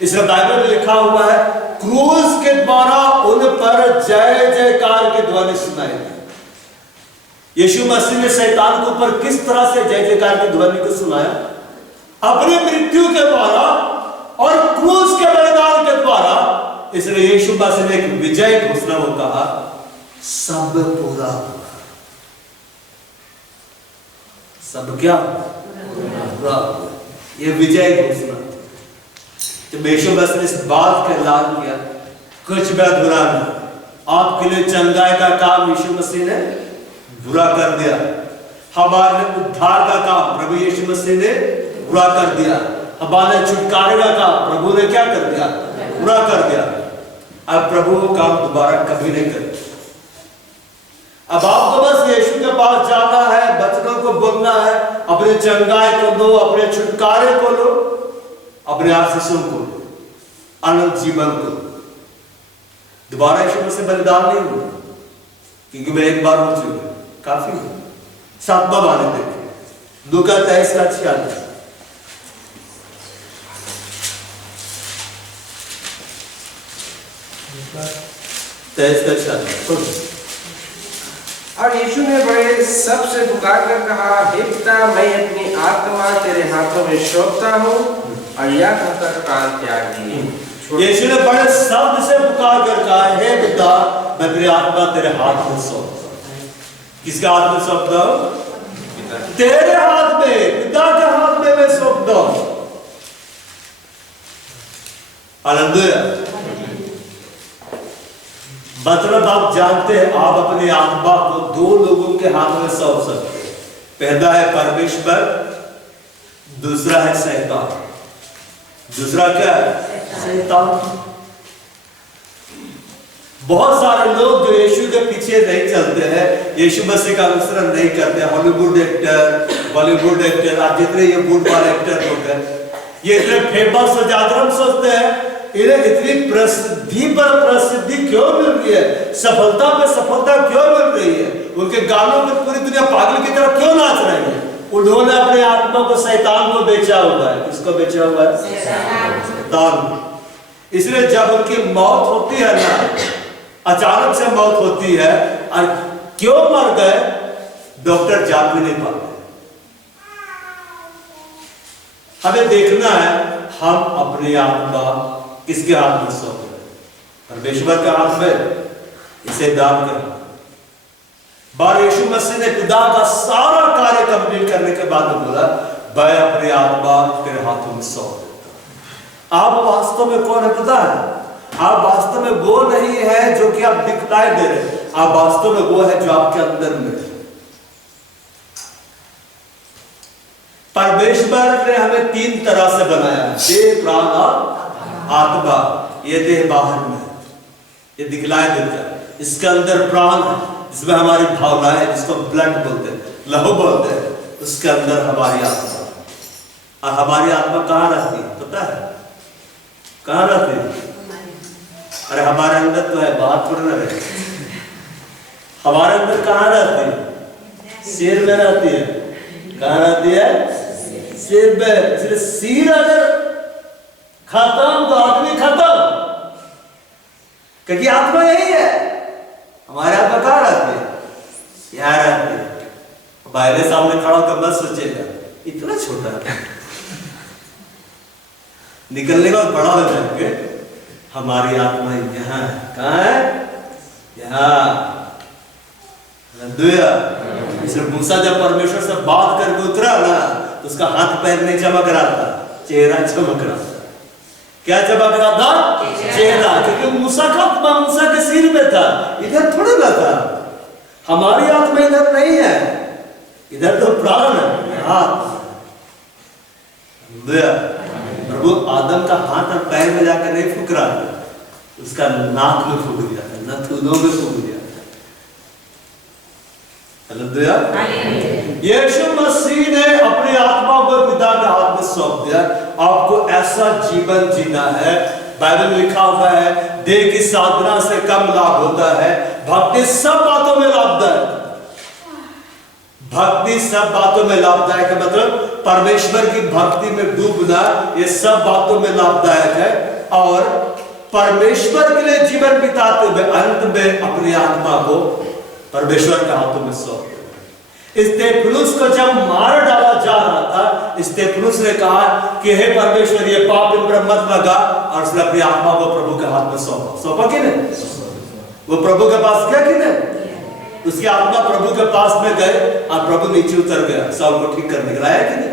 इसमें बाइबल में लिखा हुआ है, क्रूस के द्वारा उन पर जय जयकार की ध्वनि सुनाई दी। यीशु मसीह ने शैतान के ऊपर किस तरह से जय जयकार की ध्वनि को सुनाया? अपनी मृत्यु के द्वारा और क्रूस के बलिदान के द्वारा। इसलिए यीशु मसीह ने एक विजय घोषणा को कहा, सब पूरा हुआ। सब क्या पूरा हुआ? ये विजय घोषणा। जब यीशु मसीह ने इस बात का ऐलान किया, कुछ भी बुरा नहीं। आपके लिए चंगाई का काम यीशु मसीह ने बुरा कर दिया। हमारे उद्धार का काम प्रभु यीशु मसीह ने बुरा कर दिया। हमारे छुटकारे का काम प्रभु ने क्या कर दिया? बुरा कर दिया। अब प्रभु वो काम दोबारा कभी नहीं करे। अब आपको बस यीशु के पास जाना है, वचनों को बोलना है, अपने चंगाई को लो, अपने छुटकारे को लो, अपने आशीषों को लो, अनंत जीवन को। दोबारा यीशु मसीह बलिदान नहीं हुआ, क्योंकि मैं एक बार हो चुका, काफी है। 7वां वाले देखिए, लूका 23 का 46। और यीशु ने बड़े सबसे पुकार कर कहा, हे पिता, मैं अपनी आत्मा तेरे हाथों में सौंपता हूँ, और यह कहकर प्राण त्याग दिए। यीशु ने बड़े शब्द से पुकार कर कहा, हे पिता, मैं तेरी आत्मा तेरे हाथ में सौंपता हूँ। किसके हाथ में सौंपता हूँ? तेरे हाथ में, पिता के हाथ में मैं सौंपता हूँ। हालेलुया। मतलब आप जानते हैं, आप अपनी आत्मा को 2 लोगों के हाथ में सौंप सकते हैं। पहला है परमेश्वर, दूसरा है शैतान। दूसरा क्या है? शैतान। बहुत सारे लोग जो यीशु के पीछे नहीं चलते हैं, यीशु मसीह का अनुसरण नहीं करते, हॉलीवुड एक्टर, बॉलीवुड एक्टर, आप जितने ये वुड वाले एक्टर लोग हैं, ये इतने फेमस हो जाते हैं, हम सोचते हैं इन्हें इतनी प्रसिद्धि पर प्रसिद्धि क्यों मिल रही है, सफलता पे सफलता क्यों मिल रही है, उनके गानों पर पूरी दुनिया पागल की तरह क्यों नाच रही है? उन्होंने अपने आत्मा को शैतान को बेचा हुआ है। किसको बेचा हुआ है? शैतान। इसलिए जब उनकी मौत होती है ना, अचानक से मौत होती है, और क्यों मर गए डॉक्टर जान भी नहीं पाते। हमें देखना है हम अपनी आत्मा किसके हाथ में सौंप रहे? परमेश्वर के हाथ में, इसे दान कर। बार यीशु मसीह ने पिता का सारा कार्य कंप्लीट करने के बाद बोला, मैं अपनी आत्मा तेरे हाथों में सौंप देता हूं। आप वास्तव में कौन है पता है? आप वास्तव में वो नहीं है जो कि आप दिखलाई दे रहे, आप वास्तव में वो है जो आपके अंदर में है। परमेश्वर ने हमें 3 तरह से बनाया, देह, प्राण और आत्मा। ये देह बाहर में है, ये दिखलाई देता है। इसके अंदर प्राण है, जिसमें हमारी भावनाएं है, जिसको ब्लड बोलते हैं, लहू बोलते हैं। उसके अंदर हमारी आत्मा, और हमारी आत्मा कहाँ रहती है पता है? कहाँ रहती है? अरे हमारे अंदर तो है, बाहर थोड़ा ना रहे। हमारे अंदर कहाँ रहती है? सिर में रहती है। कहाँ रहती है? सिर में। इसलिए सिर अगर खत्म तो आदमी खत्म, क्योंकि आत्मा यही है। हमारे आत्मा कहाँ रहती है? यहाँ रहती है। बाहर सामने खड़ा होकर मत सोचेगा इतना छोटा है, निकलने का बड़ा हो जाएंगे। हमारी आत्मा यहाँ है। कहाँ है? यहाँ। इसलिए मूसा जब परमेश्वर से बात करके उतरा ना, तो उसका हाथ पैर नहीं चमक रहा था, चेहरा चमक रहा था। क्या चमक रहा था? चेहरा। क्योंकि मूसा का आत्मा मूसा के सिर में था, इधर थोड़ा ना था। हमारी आत्मा इधर नहीं है, इधर तो प्राण है, हाथ। प्रभु आदम का हाथ और पैर में जाकर नहीं फूक रहा था, उसका नाक में फूक दिया था, नथुनों में फूक दिया था। हालेलुया। यीशु मसीह ने अपनी आत्मा को पिता के हाथ में सौंप दिया। आपको ऐसा जीवन जीना है। बाइबल में लिखा हुआ है, देह की साधना से कम लाभ होता है, भक्ति सब बातों में लाभदायक। भक्ति सब बातों में लाभदायक है, मतलब परमेश्वर की भक्ति में डूबना, ये सब बातों में लाभदायक है। और परमेश्वर के लिए जीवन बिताते हुए अंत में अपनी आत्मा को परमेश्वर के हाथों में सौंप दिया। स्तेफनुस को जब मार डाला जा रहा था, स्तेफनुस ने कहा कि हे परमेश्वर, ये पाप इन पर मत लगा, और उसने अपनी आत्मा को प्रभु के हाथ में सौंपा। सौंपा कि नहीं? वो प्रभु के पास गया कि नहीं? उसकी आत्मा प्रभु के पास में गए, और प्रभु नीचे उतर गया, साउल को ठीक करने के लाया कि नहीं?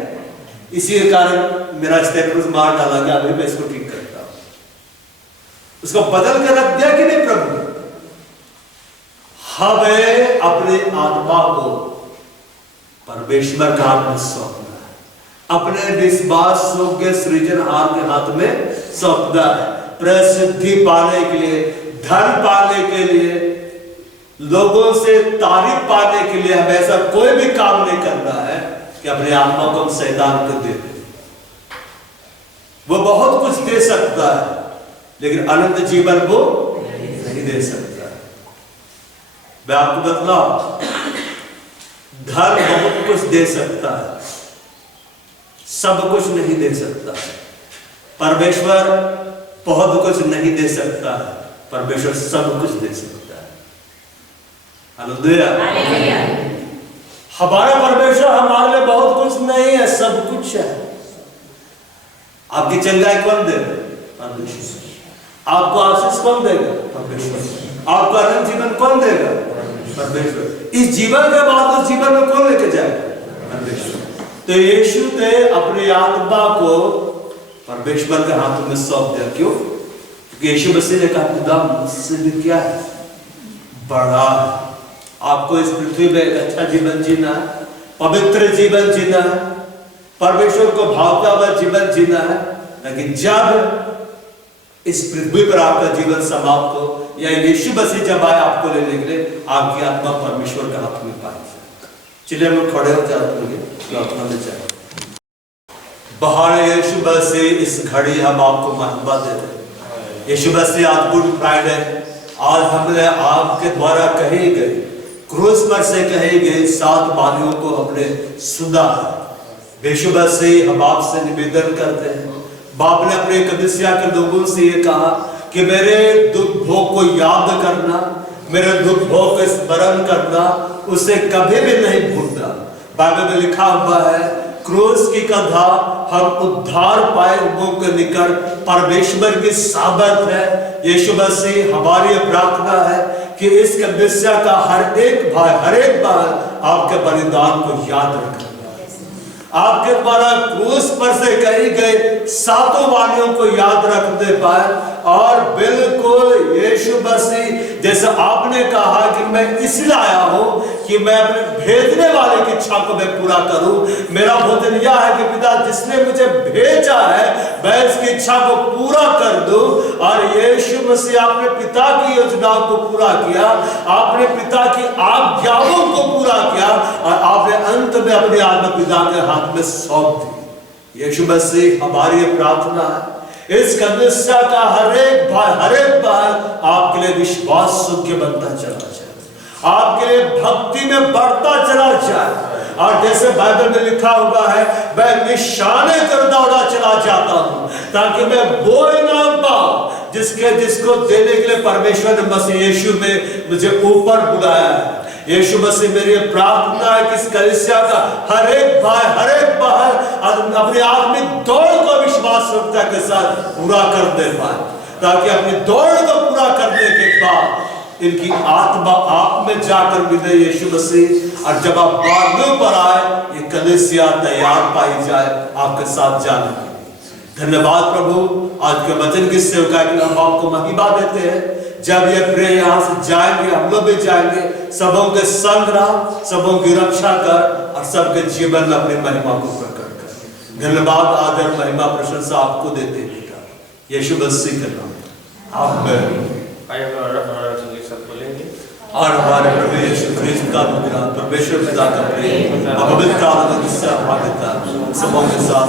इसी कारण मेरा स्तेफनुस मार डाला गया, अभी मैं इसको ठीक करता हूं। उसको बदल कर रख दिया कि नहीं प्रभु ने? हमें अपनी आत्मा को परमेश्वर के हाथ में सौंपना है, अपने विश्वास योग्य सृजनहार के हाथ में सौंपना है। प्रसिद्धि पाने के लिए, धन पाने के लिए, लोगों से तारीफ पाने के लिए हमें ऐसा कोई भी काम नहीं करना है कि अपने आत्मा को हम शैतान को दे दें। वो बहुत कुछ दे सकता है लेकिन अनंत जीवन वो नहीं दे सकता है। मैं आपको बतलाऊं, धन बहुत कुछ दे सकता है, सब कुछ नहीं दे सकता है। परमेश्वर बहुत कुछ नहीं दे सकता है, परमेश्वर सब कुछ दे सकता है। हालेलुया। हमारा परमेश्वर हमारे लिए बहुत कुछ नहीं है, सब कुछ है। आपकी चंगाई कौन देगा? परमेश्वर। आपको आशीष कौन देगा? परमेश्वर। आपका अनंत जीवन कौन देगा? परमेश्वर। इस जीवन के बाद उस जीवन में कौन लेके जाएगा? परमेश्वर। तो यीशु ने अपनी आत्मा को परमेश्वर के हाथों में सौंप दिया। क्यों? क्योंकि यीशु मसीह ने कहा, खुदा मुझसे भी क्या है? बड़ा है। आपको इस पृथ्वी में एक अच्छा जीवन जीना है, पवित्र जीवन जीना है, परमेश्वर को भावता हुआ जीवन जीना है, लेकिन जब इस पृथ्वी पर आपका जीवन समाप्त हो या यीशु मसीह जब आए आपको लेने के लिए, आपकी आत्मा परमेश्वर के हाथ में पाई जाए। चलिए हम खड़े हो जाते हैं, प्रार्थना में जाए। बाहर यीशु मसीह इस घड़ी हम आपको महिमा देते हैं। यीशु मसीह आज गुड फ्राइडे, आज हमने आपके द्वारा कही गई, क्रूस पर से कही गई 7 वाणियों को हमने सुना है। यीशु मसीह हम आपसे निवेदन करते हैं, बाप ने अपने कलीसिया के लोगों से ये कहा कि मेरे दुख भोग को याद करना, मेरे दुख भोग को स्मरण करना, उसे कभी भी नहीं भूलना। बाइबल में लिखा हुआ है, क्रूस की कथा हम उद्धार पाए लोगों के निकट परमेश्वर की सामर्थ है। यीशु मसीह हमारी प्रार्थना है कि इस कलीसिया का हर एक बार आपके बलिदान को याद रखें, आपके द्वारा क्रूस पर से कही गई 7 वाणियों को याद रखते पाए, और बिल्कुल यीशु मसीह जैसे आपने कहा कि मैं इसलिए आया हूं कि मैं अपने भेजने वाले की इच्छा को मैं पूरा करूं। मेरा भोजन यह है कि पिता जिसने मुझे भेजा है मैं इसकी इच्छा को पूरा कर दूं। और यीशु मसीह आपने पिता की योजनाओं को पूरा किया, आपने पिता की आज्ञाओं को पूरा किया, और आपने अंत में अपने आत्मा पिता के हाथ में सौंप दी। यीशु मसीह हमारी प्रार्थना है, इस कलीसिया का हर एक बार आपके लिए विश्वास योग्य बनता चला जाए, आपके लिए भक्ति में बढ़ता चला जाए। और जैसे बाइबल में लिखा हुआ है, मैं निशाने कर दौड़ा चला जाता हूं ताकि मैं वो इनाम पाऊं जिसको देने के लिए परमेश्वर ने मसीह यीशु में मुझे ऊपर बुलाया है। यीशु मसीह मेरी प्रार्थना है कि इस कलीसिया का हर एक बार अपनी आत्मिक दौड़ को विश्वास के साथ पूरा कर दे पाए, ताकि अपनी दौड़ को पूरा करने के बाद इनकी आत्मा आप में जाकर मिले यीशु मसीह। और जब आप बादलों पर आए, ये कलीसिया तैयार पाई जाए आपके साथ जाने के लिए। धन्यवाद प्रभु, आज के वचन की सेवकाई के लिए हम आपको महिमा देते हैं। जब ये प्रिय यहाँ से जाएंगे, हम लोग भी जाएंगे, सबों के संग रहा, सबों की रक्षा कर, और सबके जीवन में अपनी महिमा को प्रकट कर। धन्यवाद, आदर, महिमा, प्रशंसा आपको देते हैं यीशु मसीह के नाम में, आमीन। और हमारे प्रभु यीशु ख्रीस्त का अनुग्रह, परमेश्वर पिता का प्रेम, पवित्र आत्मा की सहभागिता सबों के साथ